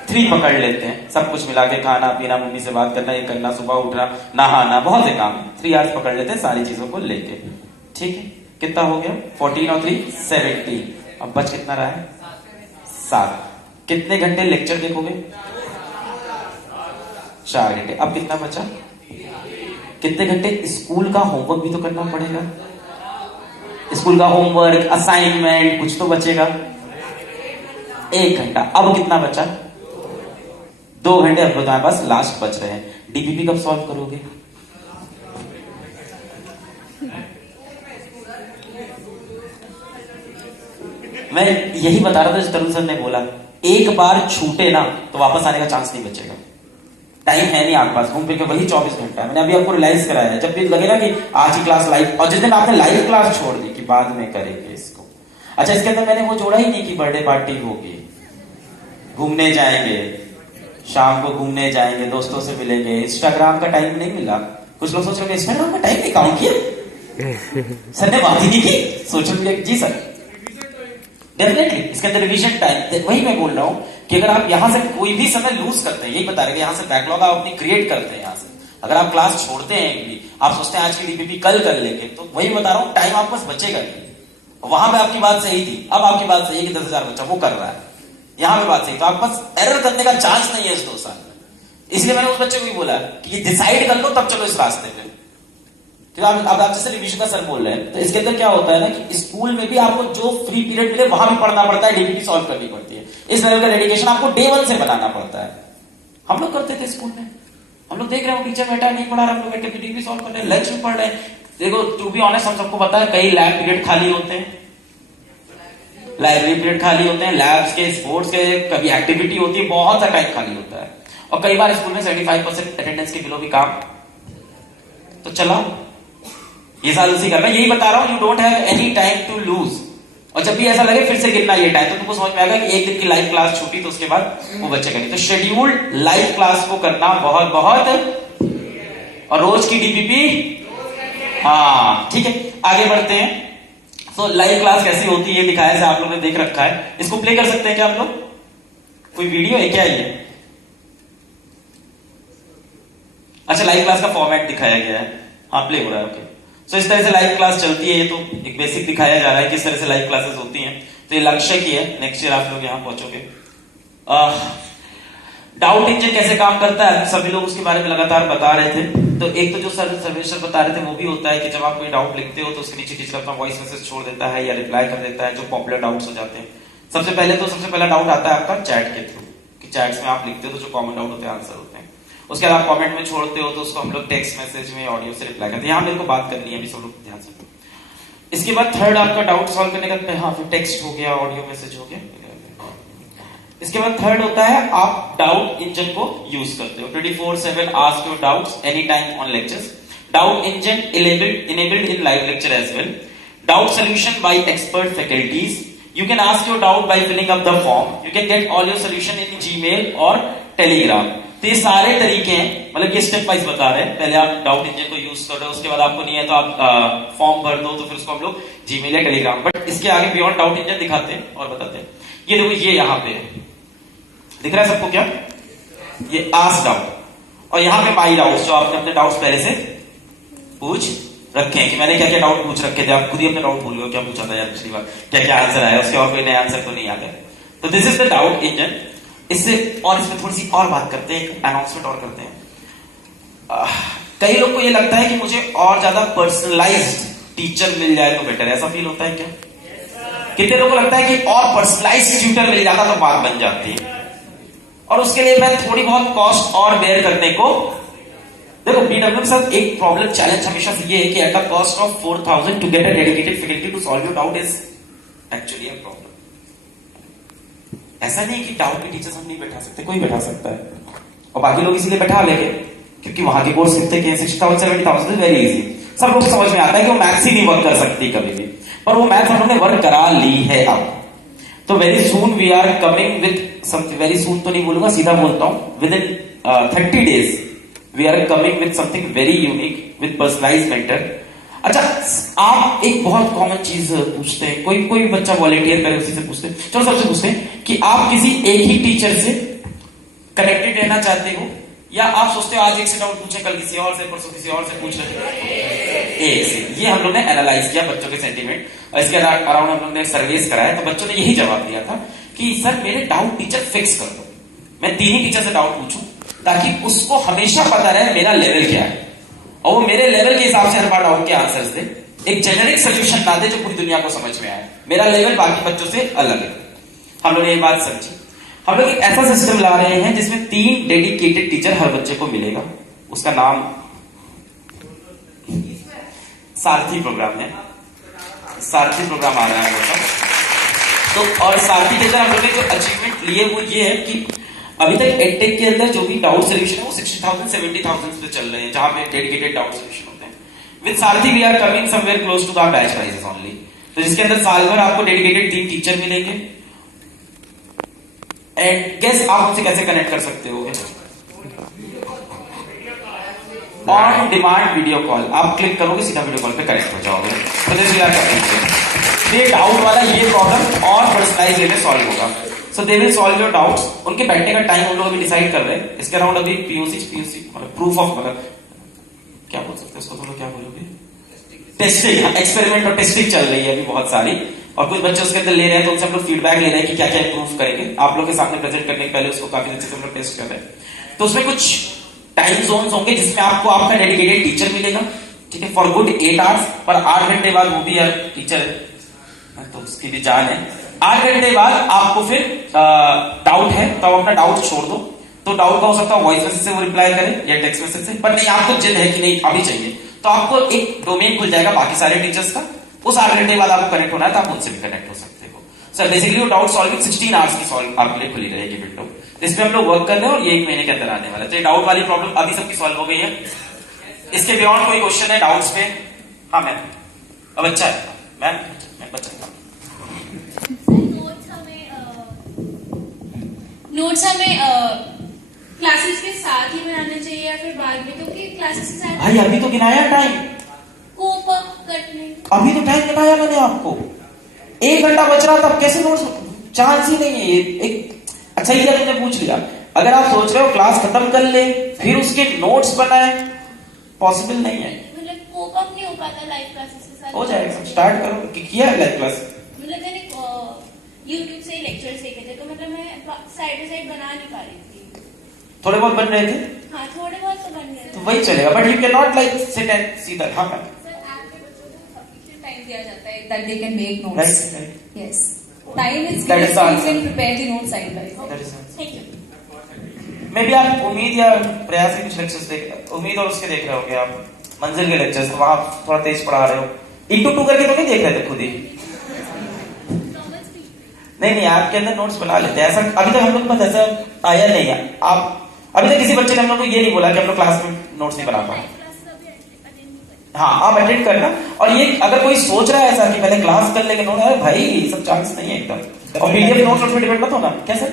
3 पकड़ लेते हैं, सब कुछ मिला के, खाना पीना, मम्मी से बात करना, ये करना, सुबह उठना, नहाना, बहुत से काम। 3 आवर्स पकड़ लेते हैं सारी चीजों को लेके। ठीक है, कितना हो गया? 14 और 3 17। अब बच कितना रहा है? 7। कितने घंटे लेक्चर देखोगे? 4 घंटे। अब कितना बचा? कितने घंटे स्कूल का होमवर्क भी तो करना पड़ेगा, स्कूल का होमवर्क, असाइनमेंट, कुछ तो बचेगा। 1 घंटा। अब कितना बचा? 2 घंटे अब हमारे पास लास्ट बच रहे हैं। डीपीपी कब सॉल्व करोगे? मैं यही बता रहा था, जो तरुण सर ने बोला, एक बार छूटे ना तो वापस आने का चांस नहीं बचेगा। टाइम है नहीं आपके पास, घूम फिर के वही 24 घंटा। मैंने अभी आपको रियलाइज कराया है, जब भी लगे ना कि आज की क्लास लाइव, और जिस दिन आपने लाइव क्लास छोड़ दी कि बाद में करेंगे इसको। अच्छा, इसके अंदर मैंने वो जोड़ा ही नहीं कि बर्थडे पार्टी होगी, घूमने जाएंगे, शाम को घूमने जाएंगे, दोस्तों से मिलेंगे, इंस्टाग्राम का टाइम नहीं मिला। कुछ लोग सोच रहे हैं इंस्टाग्राम का टाइम नहीं काउंट किया, सर ने बात ही नहीं की सोशल मीडिया। जी सर, डेफिनेटली इसके अंदर रिवीजन टाइम। वही मैं बोल रहा हूं कि अगर आप यहां से कोई भी समय लूज करते हैं, यही बता रहे हैं, यहां से बैकलॉग आप अपनी क्रिएट करते हैं। यहां से अगर आप क्लास छोड़ते हैं भी, आप सोचते हैं आज की डीपीपी कल कर लेंगे, तो वही बता रहा हूं, टाइम आपके पास बचेगा नहीं। वहां पे आपकी बात सही थी, अब आपकी बात सही है कि 10,000 बच्चा वो कर रहा है, यहां पे बात सही, तो आपके पास एरर करने का चांस नहीं है इस 2 साल में। इसलिए मैंने उस बच्चे को भी बोला कि ये डिसाइड कर लो तब चलो इस रास्ते पे। तो अब आप जैसे रिविजन का सर बोल रहे हैं, तो इसके अंदर क्या होता है ना कि स्कूल में भी आपको जो फ्री पीरियड मिले वहां भी पढ़ना पड़ता है, डीपीपी सॉल्व करनी पड़ती है। इस लेवल का डेडिकेशन आपको डे 1 से बनाना पड़ता है। हम लोग करते थे स्कूल में, हम लोग देख रहे हो टीचर बैठा नहीं पढ़ा रहा, हम लोग बैठे डीपीपी सॉल्व कर रहे हैं, लंच में पढ़ रहे हैं। देखो टू बी ऑनेस्ट, हम सबको पता है कई लैब पीरियड खाली होते हैं, लाइब्रेरी पीरियड खाली होते हैं, लैब्स के, स्पोर्ट्स के, कभी एक्टिविटी होती है, बहुत सा टाइम खाली होता है। और कई बार स्कूल में 75% अटेंडेंस के बिलो भी काम। तो चलाओ, ये साल उसी करना, यही बता रहा हूं, you don't have any time to lose. और जब भी ऐसा लगे फिर से गिनना ये टाइम, तो तुमको समझ में आएगा कि एक दिन की लाइव क्लास छूटी तो उसके बाद वो बच्चे करेंगे। तो शेड्यूल्ड लाइव क्लास को करना बहुत बहुत, और रोज की डीपीपी, हाँ ठीक है। आगे बढ़ते हैं। तो लाइव क्लास कैसी होती है दिखाया से आप लोगों ने देख रखा है, इसको प्ले कर सकते हैं क्या आप लोग? कोई वीडियो है क्या ये? अच्छा, लाइव क्लास का फॉर्मेट दिखाया गया है, हाँ प्ले हो रहा है, ओके। सो इस तरह से लाइव क्लास चलती है। ये तो एक बेसिक दिखाया जा रहा है किस तरह से लाइव क्लासेस होती हैं। तो ये लक्ष्य की है, नेक्स्ट ईयर आप लोग यहां पहुंचोगे। डाउट इंजन कैसे काम करता है सभी लोग उसके बारे में लगातार बता रहे थे। तो एक तो जो सर्वेश्वर बता रहे थे वो भी होता है कि जब आप कोई डाउट लिखते हो तो उसके नीचे टीचर अपना वॉइस मैसेज छोड़ देता है या रिप्लाई कर देता है जो पॉपुलर डाउट्स हो जाते हैं। सबसे पहला डाउट आता है आपका चैट के थ्रू, कि चैट्स में आप लिखते हो तो जो कॉमन डाउट होते हैं आंसर होते हैं। उसके बाद आप कमेंट में छोड़ते हो तो उसको हम लोग टेक्स्ट मैसेज में ऑडियो से रिप्लाई करते हैं। यहाँ मेरे को बात करनी है अभी, सब लोग ध्यान से। इसके बाद थर्ड आपका डाउट सॉल्व करने का, हाँ फिर टेक्स्ट हो गया, ऑडियो मैसेज हो गया। इसके बाद थर्ड होता है आप डाउट इंजन को यूज करते हो 24/7 ask your doubts any time on lectures. Doubt engine enabled in live lecture as well. Doubt solution by expert faculties. You can ask your doubt by filling up the form. You can get all your solution in Gmail or Telegram. तो ये सारे तरीके हैं, मतलब ये step wise बता रहे हैं। पहले आप डाउट इंजन को यूज कर रहे हो, उसके बाद आपको नहीं है तो आप फॉर्म भर दो, तो फिर उसको हम लोग जीमेल या टेलीग्राम। बट इसके आगे बियॉन्ड डाउट इंजन दिखाते हैं और बताते हैं। ये देखो, ये यहाँ पे है, दिख रहा है सबको क्या? ये आस्क डाउट, और यहाँ पे माई डाउट्स, जो आपने अपने डाउट्स पहले से पूछ रखे हैं कि मैंने क्या क्या डाउट पूछ रखे थे। आप खुद ही अपने डाउट भूल गए क्या पूछा था यार पिछली बार, क्या क्या आंसर आया, उसके और कोई नया आंसर तो नहीं आ गया। तो this is the doubt engine. इससे और इसमें थोड़ी सी और बात करते हैं, एक अनाउंसमेंट और करते हैं। कई लोग को ये लगता है कि मुझे और ज्यादा पर्सनलाइज्ड टीचर मिल जाए तो बेटर है, ऐसा फील होता है क्या? कितने लोगों को लगता है कि और पर्सनलाइज्ड ट्यूटर मिल जाता तो बात बन जाती है, और उसके लिए मैं थोड़ी बहुत कॉस्ट और बेयर करने को। देखो पीडब्ल्यू के साथ एक प्रॉब्लम चैलेंज हमेशा से ये है कि at the cost of 4000 to get a dedicated faculty to solve your doubt is actually a problem. ऐसा नहीं कि डाउट के टीचर्स हम नहीं बैठा सकते, कोई बैठा सकता है, और बाकी लोग इसीलिए बैठा लेंगे क्योंकि वहां के कोर्स कितने के 60,000 70,000 वेरी इजी। सब लोग समझ में आता है कि वो मैथ्स ही नहीं वर्क कर सकती कभी भी, पर वो मैथ्स हम लोगों ने वर्क करा ली है अब। तो very soon we are coming with something, very soon तो नहीं बोलूंगा, सीधा बोलता हूं, within 30 days we are coming with something very unique with personalized mentor. अच्छा, आप एक बहुत कॉमन चीज पूछते हैं, कोई बच्चा वॉलंटियर करे उसी से पूछते हैं। चलो सबसे पूछते हैं कि आप किसी एक ही टीचर से कनेक्टेड रहना चाहते हो, या आप सोचते हो आज एक से डाउट पूछे, कल किसी और से, परसों किसी और से पूछ रहे एक से। ये हम लोग ने एनालाइज किया बच्चों के सेंटीमेंट, और इसके अराउंड हम लोग ने सर्वेस कराया। तो बच्चों ने यही जवाब दिया था कि सर मेरे डाउट टीचर फिक्स कर दो, मैं 3 ही टीचर से डाउट पूछूं ताकि उसको हमेशा पता रहे मेरा लेवल क्या है, और वो मेरे लेवल के हिसाब से हर बार डाउट के आंसर्स दे, एक जेनेरिक सोल्यूशन ना दे जो पूरी दुनिया को समझ में आए। मेरा लेवल बाकी बच्चों से अलग है। हम लोग ने ये बात समझी। हम लोग एक ऐसा सिस्टम ला रहे हैं जिसमें 3 डेडिकेटेड टीचर हर बच्चे को मिलेगा। उसका नाम सारथी प्रोग्राम है, सारथी प्रोग्राम आ रहा है। तो और सारथी के अंदर हम लोग ने जो अचीवमेंट लिए वो ये है कि अभी तक एडटेक के अंदर जो भी डाउट सोल्यूशन है वो 60,000 70,000 पे चल रहे हैं, जहां पे डेडिकेटेड डाउट सोल्यूशन होते हैं। With Sarathi we are coming somewhere close to the batch prices only. तो जिसके अंदर साल भर आपको डेडिकेटेड 3 टीचर मिलेंगे। एंड गेस आप उनसे कैसे कनेक्ट कर सकते हो? ऑन डिमांड वीडियो कॉल, आप क्लिक करोगे सीधा वीडियो कॉल पे कनेक्ट हो जाओगे। तो दिस वी आर कमिंग। ये डाउट वाला ये प्रॉब्लम और पर्सनलाइज वे में सॉल्व होगा। So they will solve your doubts. उनके बैठने का टाइम हम लोग अभी डिसाइड कर रहे हैं। इसके अराउंड अभी पीओसी मतलब प्रूफ ऑफ, मतलब क्या बोल सकते हैं उसको, तो क्या बोलोगे, टेस्टिंग, एक्सपेरिमेंट और टेस्टिंग चल रही है अभी बहुत सारी, और कुछ बच्चे उसके अंदर ले रहे हैं। तो उनसे हम लोग फीडबैक ले रहे हैं कि क्या क्या इंप्रूव करेंगे। आप लोग के सामने प्रेजेंट करने के पहले उसको काफी अच्छे से हम लोग टेस्ट कर रहे हैं। तो उसमें कुछ टाइम जोन्स होंगे जिसमें आपको आपका डेडिकेटेड टीचर मिलेगा, ठीक है, फॉर गुड 8 आवर्स। पर 8 घंटे बाद वो भी टीचर है तो उसकी भी जान है। 8 घंटे बाद आपको फिर डाउट है तो अपना डाउट छोड़ दो। तो डाउट का हो सकता है वॉइस मैसेज से वो रिप्लाई करे या टेक्स्ट मैसेज से, पर नहीं आपको जिद है कि नहीं अभी चाहिए, तो आपको एक डोमेन खुल जाएगा बाकी सारे टीचर्स का। उस 8 घंटे बाद आपको कनेक्ट होना है तो आप उनसे भी कनेक्ट हो सकते हो। Sir basically doubt solving 16 hours की सॉल्व आपके लिए खुली रहेगी विंडो। इस पे हम लोग वर्क कर रहे हैं और ये 1 महीने के अंदर आने वाला है। तो ये डाउट वाली प्रॉब्लम अभी सबकी सॉल्व हो गई है। इसके बियॉन्ड कोई क्वेश्चन है डाउट्स पे? हाँ मैम, अब अच्छा है मैम, मैं बच्चा नोट्स हमें क्लासेस के साथ ही बनाने चाहिए या फिर बाद में, क्योंकि क्लासेस के साथ भाई अभी तो गिनाया टाइम, कोप अप करने। अभी तो टाइम बताया मैंने आपको, 1 घंटा बच रहा तब कैसे नोट्स, चांस ही नहीं है ये। एक अच्छा ही तुमने पूछ लिया, अगर आप सोच रहे हो क्लास खत्म कर ले फिर उसके नोट्स बनाए, पॉसिबल नहीं है, मतलब कोप अप नहीं हो पाता लाइव क्लासेस के साथ। हो जाएगा, स्टार्ट करो। किया है लाइव क्लास? मतलब मैंने यूट्यूब से लेक्चर सीखे थे, तो मतलब मैं साइड बाय साइड बना नहीं पा रही थी। थोड़े बहुत बन रहे थे? हाँ थोड़े बहुत तो बन रहे तो थे। वही चलेगा, but you can not like sit and see that. हाँ मैम, सर ऐप पे बच्चों को सफिशिएंट टाइम दिया जाता है that they can make notes. Right Yes. Time is That is given the so you answer. can prepare the notes side by side. Thank you. May be आप उम्मीद या प्रयास के कुछ लेक्चर्स देख, उम्मीद और उसके देख रहे हो क्या आप, मंजिल के लेक्चर्स, तो वहां थोड़ा तेज पढ़ा रहे हो, 2x2 करके तो नहीं देख रहे थे खुद ही? नहीं, आपके अंदर नोट्स बना लेते हैं, ऐसा अभी तक हम लोग के पास ऐसा आया नहीं है। आप अभी तक किसी बच्चे ने हम लोग को ये नहीं बोला कि हम लोग क्लास में नोट्स नहीं बना पाए। हाँ, आप अटेंड करना, और ये अगर कोई सोच रहा है ऐसा कि पहले क्लास कर लेंगे नोट, अरे भाई सब चांस नहीं है एकदम। और पीडीएफ नोट्स में डिपेंड मत होना। क्या सर?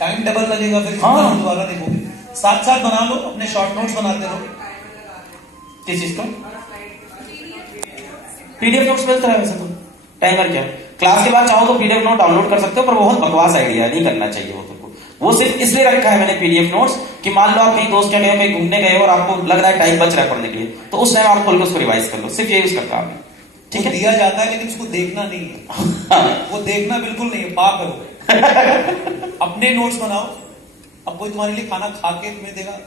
टाइम डबल लगेगा, फिर हाँ। दोबारा देखोगे, साथ साथ बना लो, अपने शॉर्ट नोट्स बनाते रहो। किस चीज का? पीडीएफ नोट्स मिलता है वैसे तो, टाइमर क्या, क्लास के बाद चाहो तो पीडीएफ नोट डाउनलोड कर सकते हो, पर बहुत बकवास आइडिया है, नहीं करना चाहिए वो तुमको। वो सिर्फ इसलिए रखा है मैंने पीडीएफ नोट्स कि मान लो आप कहीं दोस्त के गए, कहीं घूमने गए और आपको लग रहा है टाइम बच रहा है पढ़ने के लिए, तो उस टाइम आप खोल के उसको रिवाइज कर लो, सिर्फ ये उसका काम है। ठीक है, दिया जाता है लेकिन उसको देखना नहीं है। वो देखना बिल्कुल नहीं है, पाप है वो। अपने नोट्स बनाओ। अब कोई तुम्हारे लिए खाना खा के तुम्हें देगा,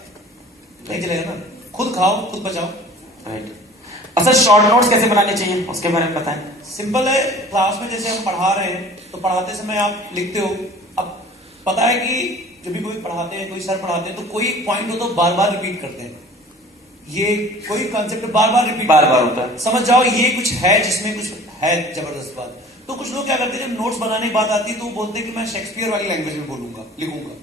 नहीं चलेगा ना, खुद खाओ खुद बचाओ। राइट। अच्छा, शॉर्ट नोट्स कैसे बनाने चाहिए उसके बारे में बताएं। सिंपल है, क्लास में जैसे हम पढ़ा रहे हैं तो पढ़ाते समय आप लिखते हो। अब पता है कि जब भी कोई पढ़ाते हैं, कोई सर पढ़ाते हैं, तो कोई पॉइंट हो तो बार बार रिपीट करते हैं। ये कोई कॉन्सेप्ट बार बार रिपीट बार होता है, समझ जाओ ये कुछ है जिसमें कुछ है जबरदस्त बात। तो कुछ लोग क्या करते हैं, जब नोट्स बनाने की बात आती है तो वो बोलते हैं कि मैं शेक्सपियर वाली लैंग्वेज में बोलूंगा, लिखूंगा।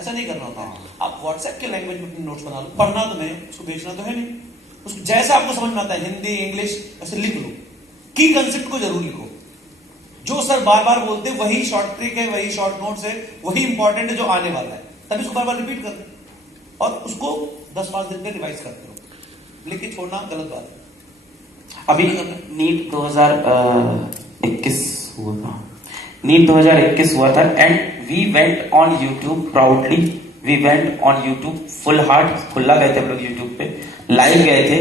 ऐसा नहीं करना होता। आप व्हाट्सएप के लैंग्वेज में अपने नोट्स बना लो, पढ़ना तुम्हें, उसको बेचना तो है नहीं, उसको जैसा आपको समझ में आता है, हिंदी इंग्लिश, ऐसे लिख लो। की कंसेप्ट को जरूर लिखो। जो सर बार बार बोलते हैं वही शॉर्ट ट्रिक है, वही शॉर्ट नोट्स है, वही इंपॉर्टेंट है जो आने वाला है, तभी उसको बार बार रिपीट करते हैं और उसको 10-5 दिन में रिवाइज करते हो। लिख के छोड़ना गलत बात है। अभी नीट 2021 हुआ था, नीट 2021 हुआ था, and we went on YouTube proudly, we went on YouTube full heart, खुला गए थे हम लोग यूट्यूब पे, लाइव गए थे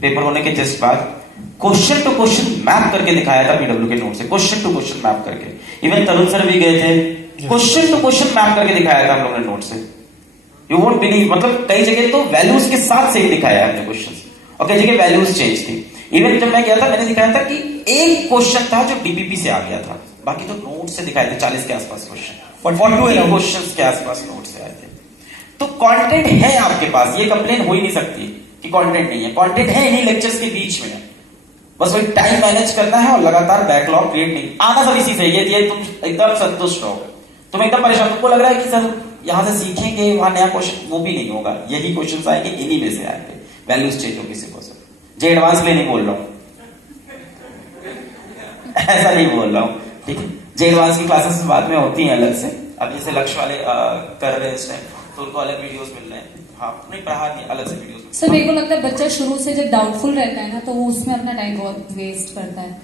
पेपर होने के जस्ट बाद, क्वेश्चन टू क्वेश्चन मैप करके दिखाया था पीडब्ल्यू के नोट से, क्वेश्चन टू क्वेश्चन मैप करके। इवन तरुण सर भी गए थे, क्वेश्चन टू क्वेश्चन मैप करके दिखाया था हम लोगों ने नोट से। यू वोंट बिलीव, मतलब कई जगह तो वैल्यूज के साथ से ही दिखाया हमने क्वेश्चन, और कई जगह वैल्यूज चेंज थी। इवन जब मैं गया था मैंने दिखाया था कि एक क्वेश्चन था जो डीपीपी से आ गया था, बाकी तो नोट से दिखाए थे 40 के आसपास क्वेश्चन, 42 क्वेश्चन के आसपास नोट से आए थे। तो कंटेंट है आपके पास, ये कंप्लेन हो ही नहीं सकती कि कंटेंट नहीं है, कंटेंट है इन्हीं लेक्चर्स के बीच में, बस वही टाइम मैनेज करना है और लगातार बैकलॉग क्रिएट नहीं आना, सब इसी से। ये तुम एकदम संतुष्ट रहो, तुम एकदम परेशान, तुमको लग रहा है कि सर यहां से सीखेंगे वहां नया क्वेश्चन, वो भी नहीं होगा, यही क्वेश्चन आएंगे, इन्हीं में से आएंगे, वैल्यूज चेंज होगी सिर्फ। जे एडवांस के लिए नहीं बोल रहा हूं, ऐसा नहीं बोल रहा हूं, ठीक है। जे एडवांस की क्लासेस बाद में होती हैं अलग से, अब जैसे लक्ष्य वाले कर रहे हैं इस टाइम, तो उनको अलग वीडियोस मिल रहे हैं। हाँ, नहीं पढ़ा नहीं, अलग से वीडियोस। सर मेरे को लगता है बच्चा शुरू से जब डाउटफुल रहता है ना, तो वो उसमें अपना टाइम बहुत वेस्ट करता है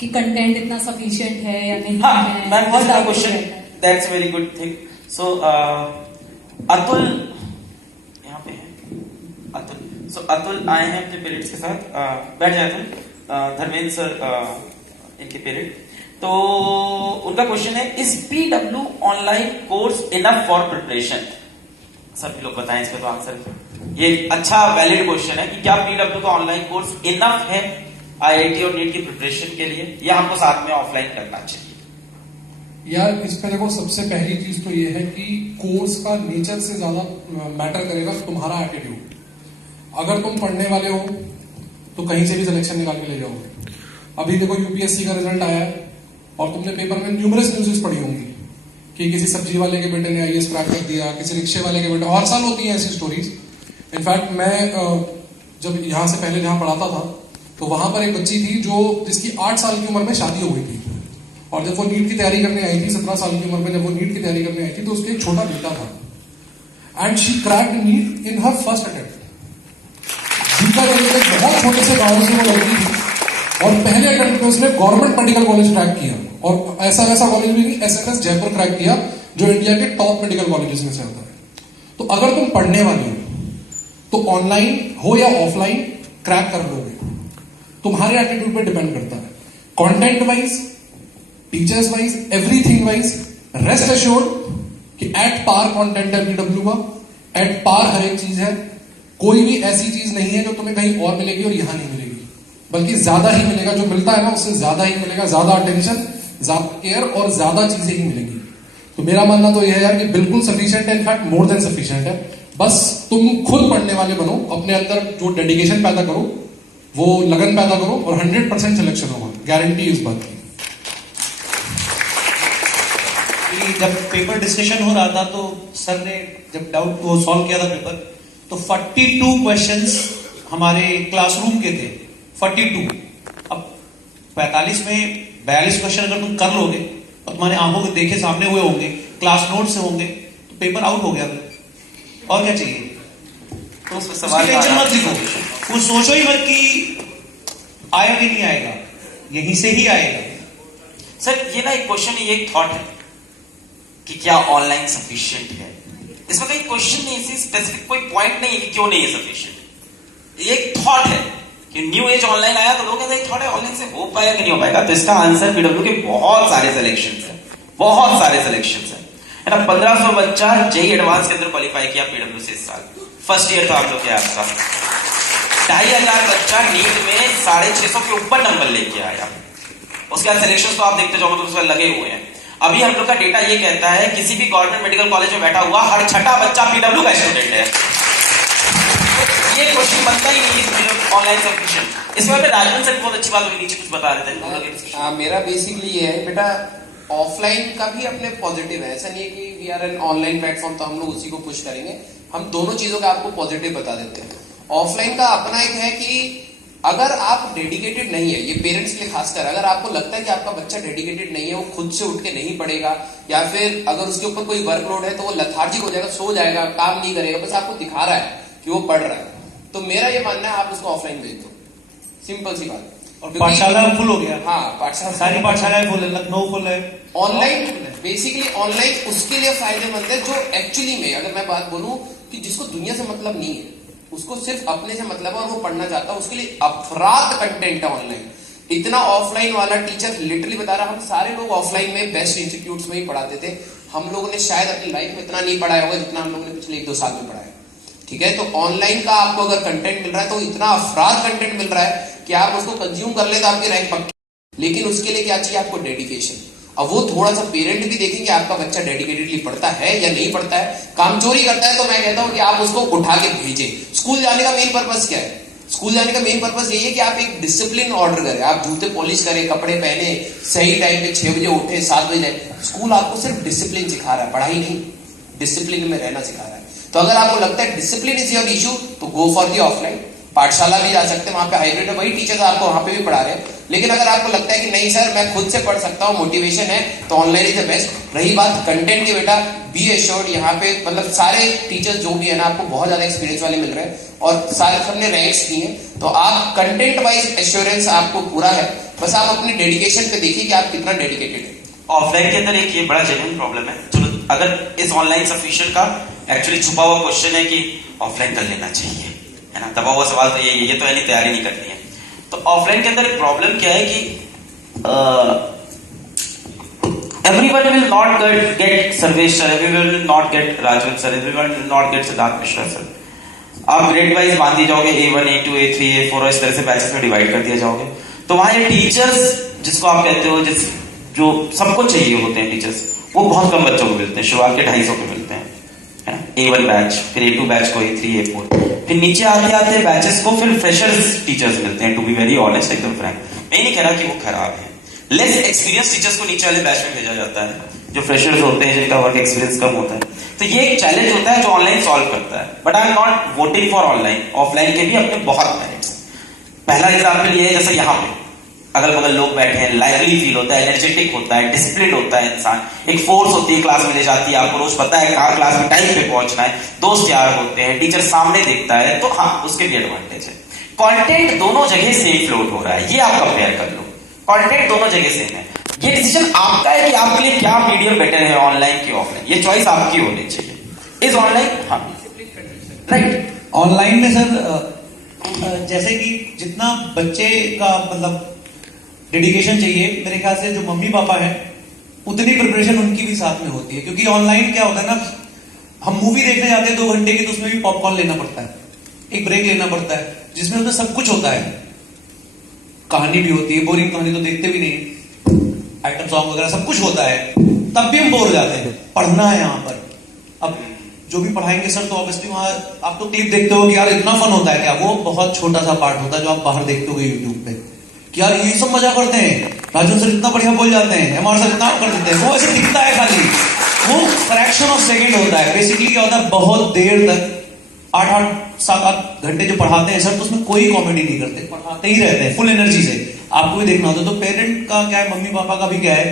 कि कंटेंट इतना सफिशिएंट है या नहीं है। Ma'am this is the question, that's very good thing. So Atul यहाँ पे है, अतुल। सो अतुल आए हैं अपने पेरेंट्स के साथ, बैठ जाए अतुल। धर्मेंद्र सर इनके पेरेंट, तो उनका क्वेश्चन है, is PW online course enough for preparation? सभी लोग बताएं इसका तो आंसर। ये अच्छा वैलिड क्वेश्चन है कि क्या पीडब्ल्यू का ऑनलाइन कोर्स इनफ है आईआईटी और नीट की प्रिपरेशन के लिए, या हमको साथ में ऑफलाइन करना चाहिए? यार इसमें देखो, सबसे पहली चीज तो ये है कि कोर्स का नेचर से ज्यादा मैटर करेगा तुम्हारा एटीट्यूड। अगर तुम पढ़ने वाले हो तो कहीं से भी सिलेक्शन निकाल के ले जाओगे। अभी देखो यूपीएससी का रिजल्ट आया है और तुमने पेपर में न्यूमरस न्यूज़ेस पढ़ी होंगी कि किसी सब्जी वाले के बेटे ने आईएएस क्रैक कर दिया, किसी रिक्शे वाले के बेटे, हर साल होती हैं ऐसी स्टोरीज। इनफैक्ट मैं जब यहाँ से पहले जहाँ पढ़ाता था तो वहां पर एक बच्ची थी जिसकी 8 साल की उम्र में शादी हो गई थी, और जब वो नीट की तैयारी करने आई थी 17 साल की उम्र में, जब वो नीट की तैयारी करने आई थी, तो उसके एक छोटा बेटा था and she cracked NEET in her first attempt. बहुत छोटे से गांव से वो लड़की थी और पहले अटेम्प्ट में उसने गवर्नमेंट मेडिकल कॉलेज क्रैक किया, और ऐसा वैसा कॉलेज भी नहीं, एसएफएस जयपुर क्रैक किया, जो इंडिया के टॉप मेडिकल कॉलेजेस में से आता है। तो अगर तुम पढ़ने वाले हो तो ऑनलाइन हो या ऑफलाइन क्रैक कर लोगे, तुम्हारे एटीट्यूड पे डिपेंड करता है, content wise, teachers wise, everything wise. Rest assured कि एट पार कंटेंट है पीडब्ल्यू का, एट पार हर एक चीज है, कोई भी ऐसी चीज नहीं है जो तुम्हें कहीं और मिलेगी और यहां नहीं मिलेगी, बल्कि ज्यादा ही मिलेगा, जो मिलता है ना उससे ज्यादा ही मिलेगा, ज्यादा अटेंशन, ज्यादा केयर और ज्यादा चीजें ही मिलेंगी। तो मेरा मानना तो यह है यार कि बिल्कुल सफिशिएंट है, इनफैक्ट मोर देन सफिशिएंट है। बस तुम खुद पढ़ने वाले बनो, अपने अंदर जो डेडिकेशन पैदा करो, वो लगन पैदा करो और 100% सिलेक्शन होगा, गारंटी इस बात की। जब पेपर डिस्कशन हो रहा था तो सर ने जब डाउट को सॉल्व किया था पेपर, तो 42 क्वेश्चंस हमारे क्लासरूम के थे, 42। अब 45 में 42 क्वेश्चन अगर तुम कर लोगे और तुम्हारे आंखों के देखे सामने हुए होंगे, क्लास नोट से होंगे, तो पेपर आउट हो गया फिर और क्या चाहिए। तो सवाल टेंशन मत लिखो, वो सोचो ही मत कि आएगा कि नहीं आएगा, यहीं से ही आएगा। सर ये ना एक क्वेश्चन, ये एक थॉट है कि क्या ऑनलाइन सफिशिएंट है। इसमें कोई क्वेश्चन नहीं है, स्पेसिफिक कोई पॉइंट नहीं है कि क्यों नहीं है सफिशिएंट। ये एक थॉट है कि न्यू एज ऑनलाइन आया तो लोग कहते हैं थॉट है ऑनलाइन से हो पाएगा कि नहीं हो पाएगा। तो इसका आंसर पीडब्ल्यू के बहुत सारे सिलेक्शंस है, बहुत सारे सिलेक्शंस है ना। 1500 बच्चा जेई एडवांस के अंदर क्वालिफाई किया पीडब्ल्यू से इस साल, फर्स्ट ईयर था आप लोग के आपका। 2500 बच्चा नीट में 650 के ऊपर नंबर लेके आया। उसके बाद सिलेक्शन तो आप देखते जाओगे तो उसमें लगे हुए हैं। अभी हम लोग का डेटा ये कहता है किसी भी गवर्नमेंट मेडिकल कॉलेज में बैठा हुआ हर छठा बच्चा पीडब्ल्यू का स्टूडेंट है। ये क्वेश्चन बनता ही नहीं है ऑनलाइन सफिशिएंट। इसमें राजवन सर बहुत अच्छी बात हुई, नीचे कुछ बता रहे थे। हाँ, मेरा बेसिकली ये है बेटा, ऑफलाइन का भी अपने पॉजिटिव है, ऐसा नहीं है कि we are an online platform तो हम लोग उसी को पुश करेंगे। हम दोनों चीजों का आपको पॉजिटिव बता देते हैं। ऑफलाइन का अपना एक है कि अगर आप डेडिकेटेड नहीं है, ये पेरेंट्स के लिए खासकर, अगर आपको लगता है कि आपका बच्चा डेडिकेटेड नहीं है, वो खुद से उठ के नहीं पढ़ेगा, या फिर अगर उसके ऊपर कोई वर्कलोड है तो वो लथार्जिक हो जाएगा, सो जाएगा, काम नहीं करेगा, बस आपको दिखा रहा है कि वो पढ़ रहा है, तो मेरा ये मानना है आप उसको ऑफलाइन भेज दो, सिंपल सी बात। और पाठशाला फुल हो गया। हाँ, पाठशाला सारी पाठशालाएं फुल है, लखनऊ फुल है। ऑनलाइन बेसिकली ऑनलाइन उसके लिए फायदेमंद है जो एक्चुअली में, अगर मैं बात बोलूं कि जिसको दुनिया से मतलब नहीं है, उसको सिर्फ अपने से मतलब है और वो पढ़ना चाहता है, उसके लिए अफराद कंटेंट है ऑनलाइन। इतना ऑफलाइन वाला टीचर लिटरली बता रहा, हम सारे लोग ऑफलाइन में बेस्ट इंस्टीट्यूट्स में ही पढ़ाते थे। हम लोगों ने शायद अपनी लाइफ में इतना नहीं पढ़ाया होगा जितना हम लोगों ने पिछले 1-2 साल में पढ़ाया। ठीक है, तो ऑनलाइन का आपको अगर कंटेंट मिल रहा है तो इतना अफराद कंटेंट मिल रहा है कि आप उसको कंज्यूम कर ले तो आपकी रैंक पक्की। लेकिन उसके लिए क्या चाहिए आपको? डेडिकेशन। अब वो थोड़ा सा पेरेंट भी देखेंगे आपका बच्चा डेडिकेटेडली पढ़ता है या नहीं पढ़ता है, काम चोरी करता है, तो मैं कहता हूं कि आप उसको उठा के भेजें। स्कूल जाने का मेन पर्पस क्या है? स्कूल जाने का मेन पर्पस यही है कि आप एक डिसिप्लिन ऑर्डर करें, आप जूते पॉलिश करें, कपड़े पहने, सही टाइम पे 6 बजे उठे, 7 बजे जाए। स्कूल आपको सिर्फ डिसिप्लिन सिखा रहा है, पढ़ाई नहीं, डिसिप्लिन में रहना सिखा रहा है। तो अगर आपको लगता है डिसिप्लिन इज योर इशू तो गो फॉर दी ऑफलाइन। पाठशाला भी जा सकते हैं, वहां पे हाइब्रिड है, वही टीचर्स आपको वहां पे भी पढ़ा रहे हैं। लेकिन अगर आपको लगता है कि नहीं सर मैं खुद से पढ़ सकता हूँ, मोटिवेशन है, तो ऑनलाइन इज द बेस्ट। रही बात कंटेंट की, बेटा बी एश्योर्ड, यहाँ पे मतलब सारे टीचर्स जो भी है ना आपको बहुत ज्यादा एक्सपीरियंस वाले मिल रहे हैं और सारे सबने रैंक्स दिए, तो आप कंटेंट वाइज एश्योरेंस आपको पूरा है। बस आप अपनी डेडिकेशन पे देखिए कि आप कितना डेडिकेटेड है। ऑफलाइन के अंदर एक ये बड़ा जेन्युइन प्रॉब्लम है। चलो अगर इस ऑनलाइन सफिशिएंट का एक्चुअली छुपा हुआ क्वेश्चन है कि ऑफलाइन कर लेना चाहिए, है ना, दबा हुआ सवाल तो ये तो है नहीं, तैयारी नहीं करनी है। तो ऑफलाइन के अंदर एक प्रॉब्लम क्या है कि everyone will not get Sarvesh sir, everyone will not get Rajvan sir, everyone will not get Siddharth Mishra sir. आप ग्रेड वाइज बांध दी जाओगे, A1 A2 A3 A4 और इस तरह से बैचेस में डिवाइड कर दिया जाओगे। तो वहां ये टीचर्स जिसको आप कहते हो जो सबको चाहिए होते हैं टीचर्स, वो बहुत कम बच्चों को मिलते हैं। शुरुआत के 250 के मिलते हैं, है ना, A1 बैच, फिर A2 बैच को, A3 A4, फिर नीचे आते आते बैचेस को फिर फ्रेशर्स टीचर्स मिलते हैं। टू बी वेरी ऑनेस्ट, एकदम फ्रैंक, मैं नहीं कह रहा कि वो खराब है। लेस एक्सपीरियंस टीचर्स को नीचे वाले बैच में भेजा जाता है, जो फ्रेशर्स होते हैं, जिनका वर्क एक्सपीरियंस कम होता है। तो ये एक चैलेंज होता है जो ऑनलाइन सॉल्व करता है। But I am not voting for online. Offline के भी अपने बहुत मेरिट्स। पहला एग्जाम्पल ये है, जैसे यहाँ पे अगल बगल लोग बैठे हैं, लाइवली फील होता है, एनर्जेटिक होता है, डिसिप्लिन होता है इंसान, एक फोर्स होती है क्लास में ले जाती है, आपको रोज पता है कहाँ क्लास में टाइम पे पहुंचना है, दोस्त यार होते हैं, टीचर सामने देखता है, तो हाँ उसके भी एडवांटेज है। कंटेंट दोनों जगह सेम फ्लोट हो रहा है, ये आप कंपेयर कर लो, कंटेंट दोनों जगह सेम है। ये डिसीजन आपका है कि आपके लिए क्या मीडियम बेटर है, ऑनलाइन की ऑफलाइन, ये चॉइस आपकी होनी चाहिए। इज ऑनलाइन, हाँ राइट। ऑनलाइन में सर जैसे कि जितना बच्चे का मतलब डेडिकेशन चाहिए, मेरे ख्याल से जो मम्मी पापा हैं उतनी प्रिपरेशन उनकी भी साथ में होती है, क्योंकि ऑनलाइन क्या होता है ना, हम मूवी देखने जाते हैं 2 घंटे की, तो उसमें भी पॉपकॉर्न लेना पड़ता है, एक ब्रेक लेना पड़ता है, जिसमें उसमें सब कुछ होता है, कहानी भी होती है, बोरिंग कहानी तो देखते भी नहीं, आइटम सॉन्ग वगैरह सब कुछ होता है, तब भी हम बोर हो जाते हैं। पढ़ना है यहाँ पर, अब जो भी पढ़ाएंगे सर तो ऑब्वियसली वहां आप तो क्लिप देखते हो कि यार इतना फन होता है क्या, वो बहुत छोटा सा पार्ट होता है जो आप बाहर देखते हो यूट्यूब पे कि यार ये सब मजा करते हैं, राजन सर इतना बढ़िया बोल जाते हैं, एमआर सर इतना कर देते हैं, वो ऐसे दिखता है खाली, वो फ्रैक्शन ऑफ सेकेंड होता है। बेसिकली क्या होता है, बहुत देर तक 8-7 घंटे जो पढ़ाते हैं सर, तो उसमें कोई कॉमेडी नहीं करते, पढ़ाते ही रहते हैं फुल एनर्जी से, आपको भी देखना होता है। तो पेरेंट का क्या है, मम्मी पापा का भी क्या है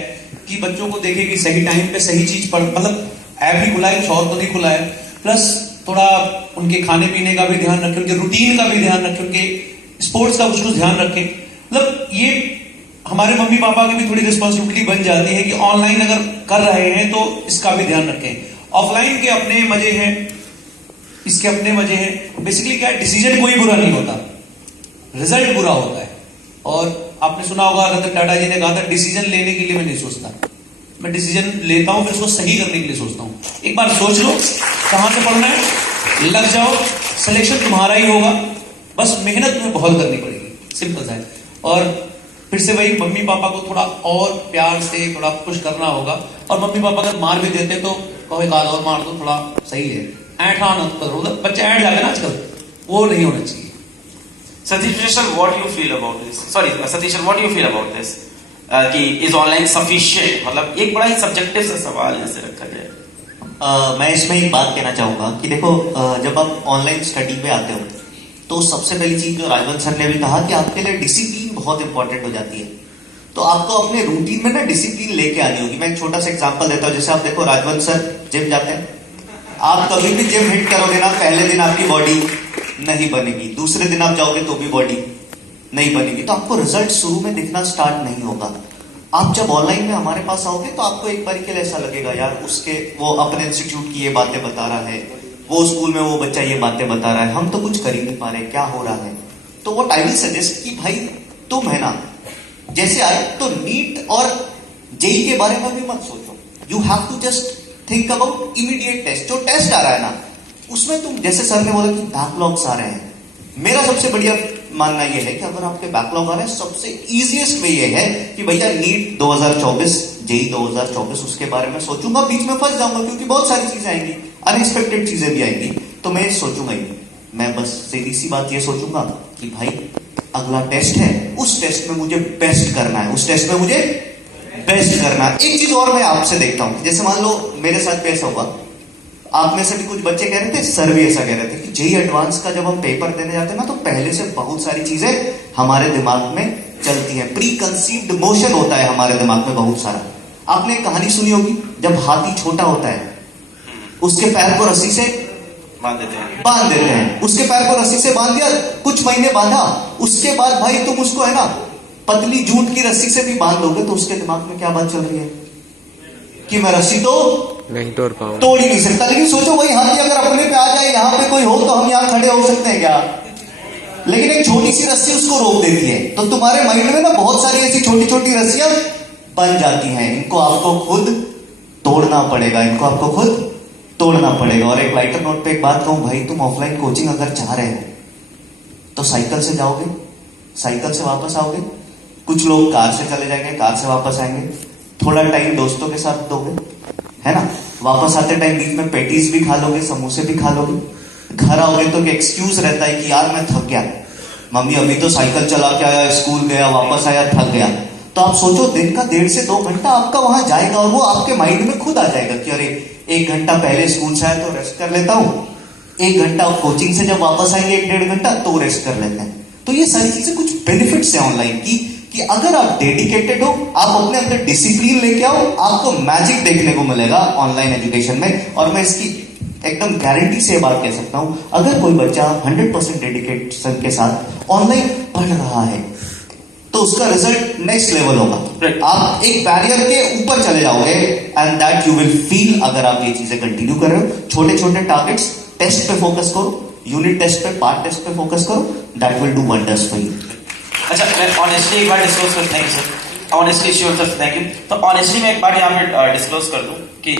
कि बच्चों को देखे कि सही टाइम पे सही चीज पढ़, मतलब ऐप भी खुला है, कुछ और तो नहीं खुला है, प्लस थोड़ा उनके खाने पीने का भी ध्यान रखें, उनके रूटीन का भी ध्यान रखें, उनके स्पोर्ट्स का कुछ ध्यान रखें। मतलब ये हमारे मम्मी पापा की भी थोड़ी रिस्पॉन्सिबिलिटी बन जाती है कि ऑनलाइन अगर कर रहे हैं तो इसका भी ध्यान रखें। ऑफलाइन के अपने मजे हैं, इसके अपने मजे हैं। बेसिकली क्या है, डिसीजन कोई बुरा नहीं होता, रिजल्ट बुरा होता है। और आपने सुना होगा रतन टाटा जी ने कहा था, डिसीजन लेने के लिए मैं नहीं सोचता, मैं डिसीजन लेता हूं फिर उसको सही करने के लिए सोचता हूं। एक बार सोच लो कहां से पढ़ना है, लग जाओ, सिलेक्शन तुम्हारा ही होगा, बस मेहनत तुम्हें बहुत करनी पड़ेगी, सिंपल सा है। और फिर से वही मम्मी पापा को थोड़ा और प्यार से थोड़ा पुश करना होगा। और मम्मी पापा अगर मार भी देते तो कहो एक आध और मार दो, थोड़ा सही है, ऐठा न करो, बच्चे ऐठ जाते ना आजकल, वो नहीं होना चाहिए। Satish, what you feel about this? Sorry, Satish, what you feel about this? कि is online sufficient? मतलब एक बड़ा ही सब्जेक्टिव सा सवाल है, ऐसे रखा जाए। मैं इसमें एक बात कहना चाहूंगा कि देखो, जब आप ऑनलाइन स्टडी पे आते हो तो सबसे पहली चीज जो राजवन सर ने भी कहा कि आपके लिए डिसिप्लिन बहुत इंपॉर्टेंट हो जाती है। तो आपको अपने रूटीन में ना डिसिप्लिन लेके आनी होगी। मैं एक छोटा सा एग्जांपल देता हूँ। जैसे आप देखो, राजवन सर जिम जाते हैं, आप कभी भी जिम हिट करोगे ना, पहले दिन आपकी बॉडी नहीं बनेगी, दूसरे दिन आप जाओगे तो भी बॉडी नहीं बनेगी, तो आपको रिजल्ट शुरू में दिखना स्टार्ट नहीं होगा। आप जब ऑनलाइन में हमारे पास आओगे तो आपको एक बार के लिए ऐसा लगेगा, यार उसके वो अपने इंस्टीट्यूट की ये बातें बता रहा है, वो स्कूल में वो बच्चा ये बातें बता रहा है, हम तो कुछ कर ही नहीं पा रहे, क्या हो रहा है। तो वो आई विल सजेस्ट कि भाई तुम है ना, जैसे आए तो नीट और जेई के बारे में भी मत सोचो, you have to just think about immediate test. जो टेस्ट आ रहा है ना, उसमें तुम, जैसे सर ने बोला कि बैकलॉग्स आ रहे हैं, मेरा सबसे बढ़िया मानना यह है कि अगर आपके बैकलॉग आ रहे हैं, सबसे इजीएस्ट वे ये है कि भैया नीट 2024, जेई 2024, उसके बारे में सोचूंगा, बीच में फंस जाऊंगा क्योंकि बहुत सारी चीजें आएंगी, अनएक्सपेक्टेड चीजें भी आएंगी, तो मैं सोचूंगा ही, मैं बस सीधी सी बात ये सोचूंगा कि भाई अगला टेस्ट है, उस टेस्ट में मुझे बेस्ट करना है, उस टेस्ट में मुझे बेस्ट करना है। एक चीज और मैं आपसे देखता हूं, जैसे मान लो मेरे साथ भी ऐसा हुआ, आप में से भी कुछ बच्चे कह रहे थे, सर भी ऐसा कह रहे थे कि जेई एडवांस का जब हम पेपर देने जाते हैं ना, तो पहले से बहुत सारी चीजें हमारे दिमाग में चलती हैं, प्री कंसीव्ड मोशन होता है हमारे दिमाग में बहुत सारा। आपने एक कहानी सुनी होगी, जब हाथी छोटा होता है उसके पैर को रस्सी से बांध देते हैं, उसके पैर को रस्सी से बांध दिया, कुछ महीने बांधा, उसके बाद भाई तुम उसको है ना पतली जूट की रस्सी से भी बांध दोगे, तो उसके दिमाग में क्या बात चल रही है कि मैं रस्सी तो नहीं तोड़ ही नहीं सकता। लेकिन सोचो वही हाथी अगर अपने पे आ जाए, यहां पे कोई हो तो हम यहां खड़े हो सकते हैं क्या? लेकिन एक छोटी सी रस्सी उसको रोक देती है। तो तुम्हारे माइंड में ना बहुत सारी ऐसी छोटी छोटी रस्सियां बन जाती हैं, इनको आपको खुद तोड़ना पड़ेगा, इनको आपको खुद तोड़ना पड़ेगा। और एक लाइटर नोट पे एक बात कहूं भाई, तुम ऑफलाइन कोचिंग अगर चाह रहे हो तो साइकिल से जाओगे, साइकिल से वापस आओगे, कुछ लोग कार से चले जाएंगे, कार से वापस आएंगे, थोड़ा टाइम दोस्तों के साथ दोगे, है ना, वापस आते टाइम बीच में पेटीज भी खा लोगे, समोसे भी खा लोगे, घर आओगे तो एक्सक्यूज रहता है कि यार मैं थक गया, मम्मी अभी तो साइकिल चला के आया, स्कूल गया, वापस आया, थक गया। तो आप सोचो दिन का 1.5 से 2 घंटा आपका वहां जाएगा, और वो आपके माइंड में खुद आ जाएगा कि अरे 1 घंटा पहले स्कूल से आया तो रेस्ट कर लेता हूं, 1 घंटा कोचिंग से जब वापस आएंगे 1-1.5 घंटा तो रेस्ट कर लेते हैं। तो ये सारी चीजें कुछ बेनिफिट्स है ऑनलाइन की, कि अगर आप डेडिकेटेड हो, आप अपने अंदर डिसिप्लिन लेके आओ, आपको मैजिक देखने को मिलेगा ऑनलाइन एजुकेशन में। और मैं इसकी एकदम गारंटी से बात कह सकता हूं, अगर कोई बच्चा 100% डेडिकेशन के साथ ऑनलाइन पढ़ रहा है तो उसका रिजल्ट नेक्स्ट लेवल होगा। आप एक बैरियर के ऊपर चले जाओगे and that you will feel. अगर आप ये चीजें कंटिन्यू कर रहे हो, छोटे छोटे टारगेट्स, टेस्ट पे फोकस करो, यूनिट टेस्ट पे, पार्ट टेस्ट पे फोकस करो, that will do wonders for you. अच्छा, मैं ऑनेस्टली एक बार डिस्क्लोज कर, thank you sir, honestly sure sir, thank you. तो ऑनेस्टली मैं एक बार यहाँ पे डिस्क्लोज कर दूं कि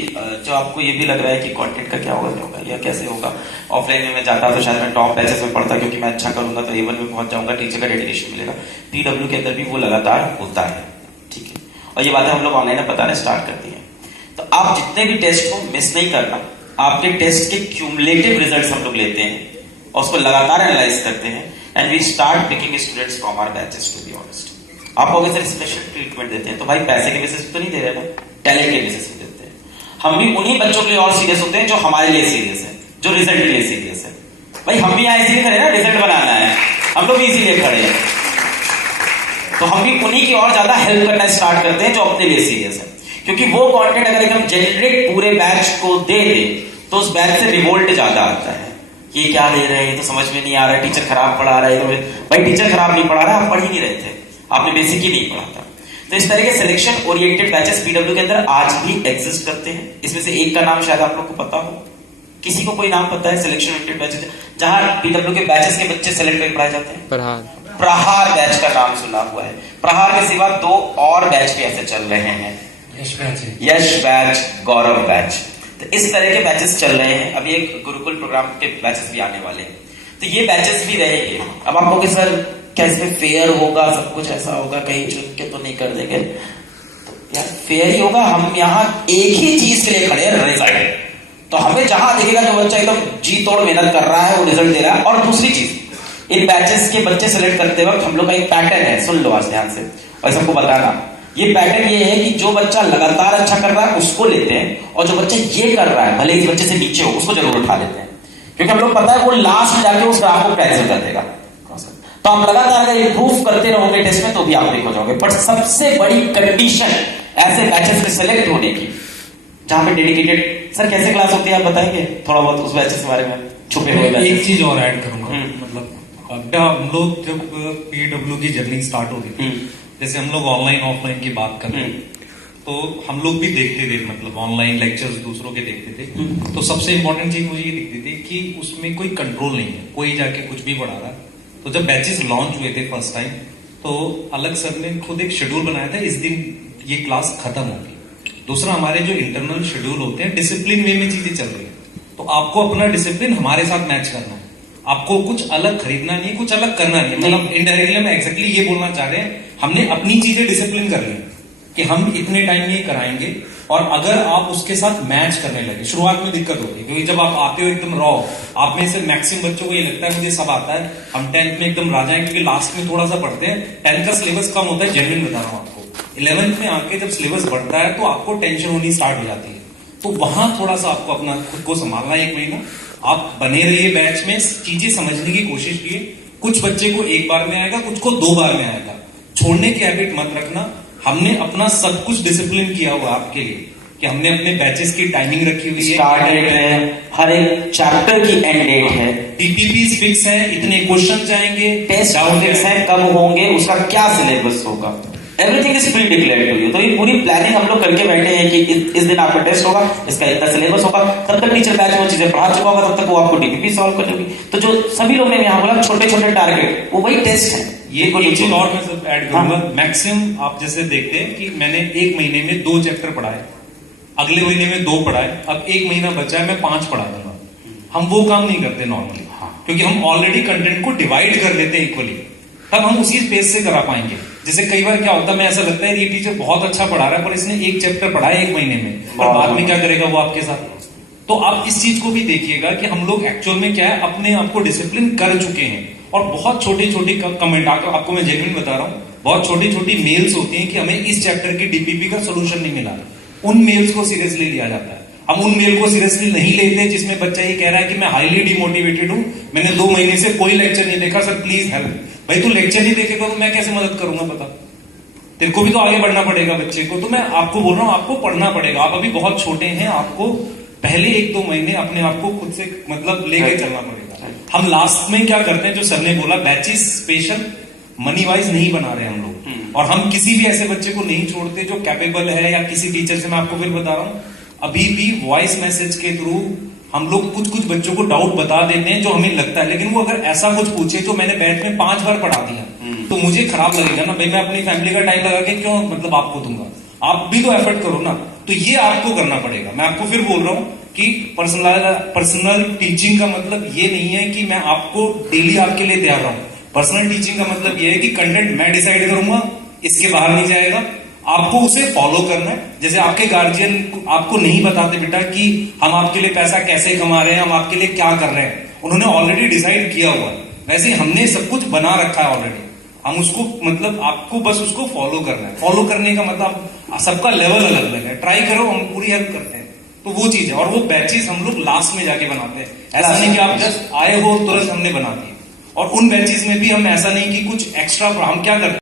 जो आपको ये भी लग रहा है कि कंटेंट का क्या होगा या कैसे होगा, ऑफलाइन में मैं जाता तो शायद मैं टॉप बैचेस में पढ़ता, क्योंकि मैं अच्छा करूंगा तो A1 में पहुंच जाऊंगा, टीचर का डेडिकेशन मिलेगा। PW के अंदर भी वो लगातार होता है, ठीक है। और ये बातें हम लोग ऑनलाइन में बताने स्टार्ट करती हैं। तो आप जितने भी टेस्ट को मिस नहीं करना, आपके टेस्ट के क्यूमुलेटिव रिजल्ट्स हम लोग लेते हैं और उसको लगातार एनालाइज करते हैं and we start picking students from our batches, to be honest. आपको अगर सर स्पेशल ट्रीटमेंट देते हैं तो भाई पैसे के बेसिस पे तो नहीं दे रहे ना, टैलेंट के बेसिस पे देते हैं। हम भी उन्हीं बच्चों के लिए और सीरियस होते हैं जो हमारे लिए सीरियस है, जो रिजल्ट के लिए सीरियस है। भाई हम भी यहाँ इसीलिए खड़े ना, रिजल्ट बनाना है, हम लोग भी इसीलिए खड़े हैं। तो हम भी उन्हीं की और ज्यादा हेल्प करना स्टार्ट करते हैं जो अपने लिए सीरियस है, क्योंकि वो कंटेंट अगर एकदम जेनरेट पूरे बैच को दे दे तो उस बैच से रिवोल्ट ज्यादा आता है। ये क्या दे रहे हैं, तो समझ में नहीं आ रहा है, टीचर खराब पढ़ा रहा है। तो भाई टीचर खराब नहीं पढ़ा रहा, आप पढ़ ही नहीं रहे थे, आपने बेसिक ही नहीं पढ़ा था। तो इस तरह के सिलेक्शन ओरिएंटेड बैचेस PW के अंदर आज भी एग्जिस्ट करते हैं। इसमें से एक का नाम शायद आप लोग को पता हो, किसी को कोई नाम पता है सिलेक्शन ओरिएंटेड बैचेस जहां PW के बैचेस के बच्चे सेलेक्ट करके पढ़ाए जाते हैं? प्रहार बैच का नाम सुना हुआ है। प्रहार के सिवा 2 और बैच भी ऐसे चल रहे हैं, यश बैच, गौरव बैच। तो इस तरह के बैचेस चल रहे हैं। अभी एक गुरुकुल प्रोग्राम के बैचेस भी आने वाले हैं, तो ये बैचेस भी रहेंगे। अब आप कहोगे सर क्या इसमें फेयर होगा, सब कुछ ऐसा होगा, कहीं चुन के तो नहीं कर देंगे? तो यार फेयर ही होगा। हम यहाँ एक ही चीज के लिए खड़े हैं, रिजल्ट। तो हमें जहां दिखेगा जो बच्चा एकदम जी तोड़ मेहनत कर रहा है वो रिजल्ट दे रहा है। और दूसरी चीज, इन बैचेस के बच्चे सेलेक्ट करते वक्त हम लोग का एक पैटर्न है, सुन लो आज ध्यान से और सबको बताना। ये पैटर्न ये है कि जो बच्चा लगातार अच्छा कर रहा है उसको लेते हैं, और जो बच्चा ये कर रहा है भले इस बच्चे से नीचे हो उसको जरूर उठा लेते हैं, क्योंकि हम लोग पता है वो लास्ट में जाके उस ग्राफ को कैंसिल कर देगा। तो आप लगातार अगर इंप्रूव करते रहोगे टेस्ट में तो भी आप ठीक हो जाओगे। बट सबसे बड़ी कंडीशन ऐसे बैचेस में सेलेक्ट होने की जहां पे डेडिकेटेड, सर कैसे क्लास होती है आप बताएंगे थोड़ा बहुत उस बैचेस के बारे में, छुपे हुए बैचेस? एक चीज और ऐड करूंगा, मतलब हम लोग जब PW की जर्नी स्टार्ट हो गई, जैसे हम लोग ऑनलाइन ऑफलाइन की बात कर रहे हैं, तो हम लोग भी देखते थे, मतलब ऑनलाइन लेक्चर्स दूसरों के देखते थे। तो सबसे इंपॉर्टेंट चीज मुझे ये दिखती थी कि उसमें कोई कंट्रोल नहीं है, कोई जाके कुछ भी पढ़ा रहा है। तो जब बैचेस लॉन्च हुए थे फर्स्ट टाइम, तो अलग सर ने खुद एक शेड्यूल बनाया था, इस दिन ये क्लास खत्म होगी। दूसरा, हमारे जो इंटरनल शेड्यूल होते हैं डिसिप्लिन वे में चीजें चल रही है, तो आपको अपना डिसिप्लिन हमारे साथ मैच करना है। आपको कुछ अलग खरीदना नहीं, कुछ अलग करना नहीं। मतलब इनडायरेक्टली हम एक्जैक्टली ये बोलना चाह रहे हैं, हमने अपनी चीजें डिसिप्लिन कर ली कि हम इतने टाइम में कराएंगे, और अगर आप उसके साथ मैच करने लगे, शुरुआत में दिक्कत होती है, क्योंकि जब आप आते हो एकदम रॉ, आप में से मैक्सिमम बच्चों को ये लगता है मुझे सब आता है, हम 10th में एकदम राजा हैं, क्योंकि लास्ट में थोड़ा सा पढ़ते हैं। 10th का सिलेबस कम होता है, जेन्युइन बता रहा हूं आपको। 11th में आके जब सिलेबस बढ़ता है तो आपको टेंशन होनी स्टार्ट हो जाती है। तो वहां थोड़ा सा आपको अपना खुद को संभालना है। 1 महीना आप बने रहिए बैच में, चीजें समझने की कोशिश कीजिए। कुछ बच्चे को 1 बार में आएगा, कुछ को 2 बार में आएगा। छोड़ने की हैबिट मत रखना। हमने अपना सब कुछ डिसिप्लिन किया हुआ आपके लिए, कि हमने अपने बैचेस की टाइमिंग रखी हुई है, स्टार्ट डेट है, हर एक चैप्टर की एंड डेट है, TPPs फिक्स है, इतने क्वेश्चन जाएंगे, टेस्ट फिक्स है, कब होंगे, उसका क्या सिलेबस होगा, everything is pre declared to you. तो ये पूरी प्लानिंग हम लोग करके बैठे हैं कि इस दिन आपका टेस्ट होगा, इसका इतना सिलेबस होगा, तब तक टीचर बैच वो चीजें पढ़ा चुका होगा, तब तक वो आपको DPP सॉल्व कर देगी। तो जो सभी लोग ने यहाँ बोला छोटे छोटे टारगेट, वो वही टेस्ट है। ये एक चीज और मैं सब ऐड करूंगा, मैक्सिमम आप जैसे देखते हैं कि मैंने 1 महीने में 2 चैप्टर पढ़ाए, अगले महीने में 2 पढ़ाए, अब 1 महीना बचा है मैं 5 पढ़ा दूंगा। हम वो काम नहीं करते नॉर्मली, क्योंकि हम ऑलरेडी कंटेंट को डिवाइड कर लेते हैं इक्वली, तब हम उसी पेस से करा पाएंगे। जैसे कई बार क्या होता है, मैं ऐसा लगता है ये टीचर बहुत अच्छा पढ़ा रहा है, पर इसने 1 चैप्टर पढ़ाया 1 महीने में, और बाद में क्या करेगा वो आपके साथ। तो आप इस चीज को भी देखिएगा कि हम लोग एक्चुअल में क्या है, अपने आप को डिसिप्लिन कर चुके हैं। और बहुत छोटी छोटी कमेंट आकर, आपको मैं जेन्युइन बता रहा हूं, बहुत छोटी छोटी मेल्स होती हैं कि हमें इस चैप्टर की DPP का सोल्यूशन नहीं मिला। उन मेल्स को सीरियसली लिया जाता है। हम उन मेल को सीरियसली नहीं लेते जिसमें बच्चा ये कह रहा है कि मैं हाईली डिमोटिवेटेड हूं, मैंने 2 महीने से कोई लेक्चर नहीं देखा, सर प्लीज हेल्प। भाई तू लेक्चर नहीं देखेगा तो मैं कैसे मदद करूंगा, बता। तेरे को भी तो आगे बढ़ना पड़ेगा बच्चे को। तो मैं आपको बोल रहा हूँ, आपको पढ़ना पड़ेगा। आप अभी बहुत छोटे हैं, आपको पहले 1-2 महीने अपने आप को खुद से मतलब लेके चलना पड़ेगा। हम लास्ट में क्या करते हैं, जो सर ने बोला, बैचेस स्पेशल मनी वाइज नहीं बना रहे हम लोग, और हम किसी भी ऐसे बच्चे को नहीं छोड़ते जो कैपेबल है, या किसी टीचर से, मैं आपको फिर बता रहा हूँ, अभी भी वॉइस मैसेज के थ्रू हम लोग कुछ कुछ बच्चों को डाउट बता देते हैं जो हमें लगता है, लेकिन वो अगर ऐसा कुछ पूछे जो मैंने बैच में 5 बार पढ़ा दिया तो मुझे खराब लगेगा ना भाई, मैं अपनी फैमिली का टाइम लगा के क्यों मतलब आपको दूंगा, आप भी तो एफर्ट करो ना। तो ये आपको करना पड़ेगा। मैं आपको फिर बोल रहा हूँ कि पर्सनल टीचिंग का मतलब ये नहीं है कि मैं आपको डेली आपके लिए तैयार रहा हूं। पर्सनल टीचिंग का मतलब ये है कि कंटेंट मैं डिसाइड करूंगा, इसके बाहर नहीं जाएगा, आपको उसे फॉलो करना है। जैसे आपके गार्जियन आपको नहीं बताते बेटा कि हम आपके लिए पैसा कैसे कमा रहे हैं, हम आपके लिए क्या कर रहे हैं, उन्होंने ऑलरेडी डिसाइड किया हुआ है। वैसे ही हमने सब कुछ बना रखा है ऑलरेडी, हम उसको मतलब आपको बस उसको फॉलो करना है। फॉलो करने का मतलब सबका लेवल अलग अलग है, ट्राई करो, हम पूरी हेल्प करते हैं। तो वो चीज है, और वो बैचेस हम लोग लास्ट में जाके बनाते हैं। ऐसा नहीं कि आप जस्ट आए हो तुरंत हमने बना दिए। और उन बैचेस में भी हम ऐसा नहीं कि कुछ एक्स्ट्रा, हम क्या करते हैं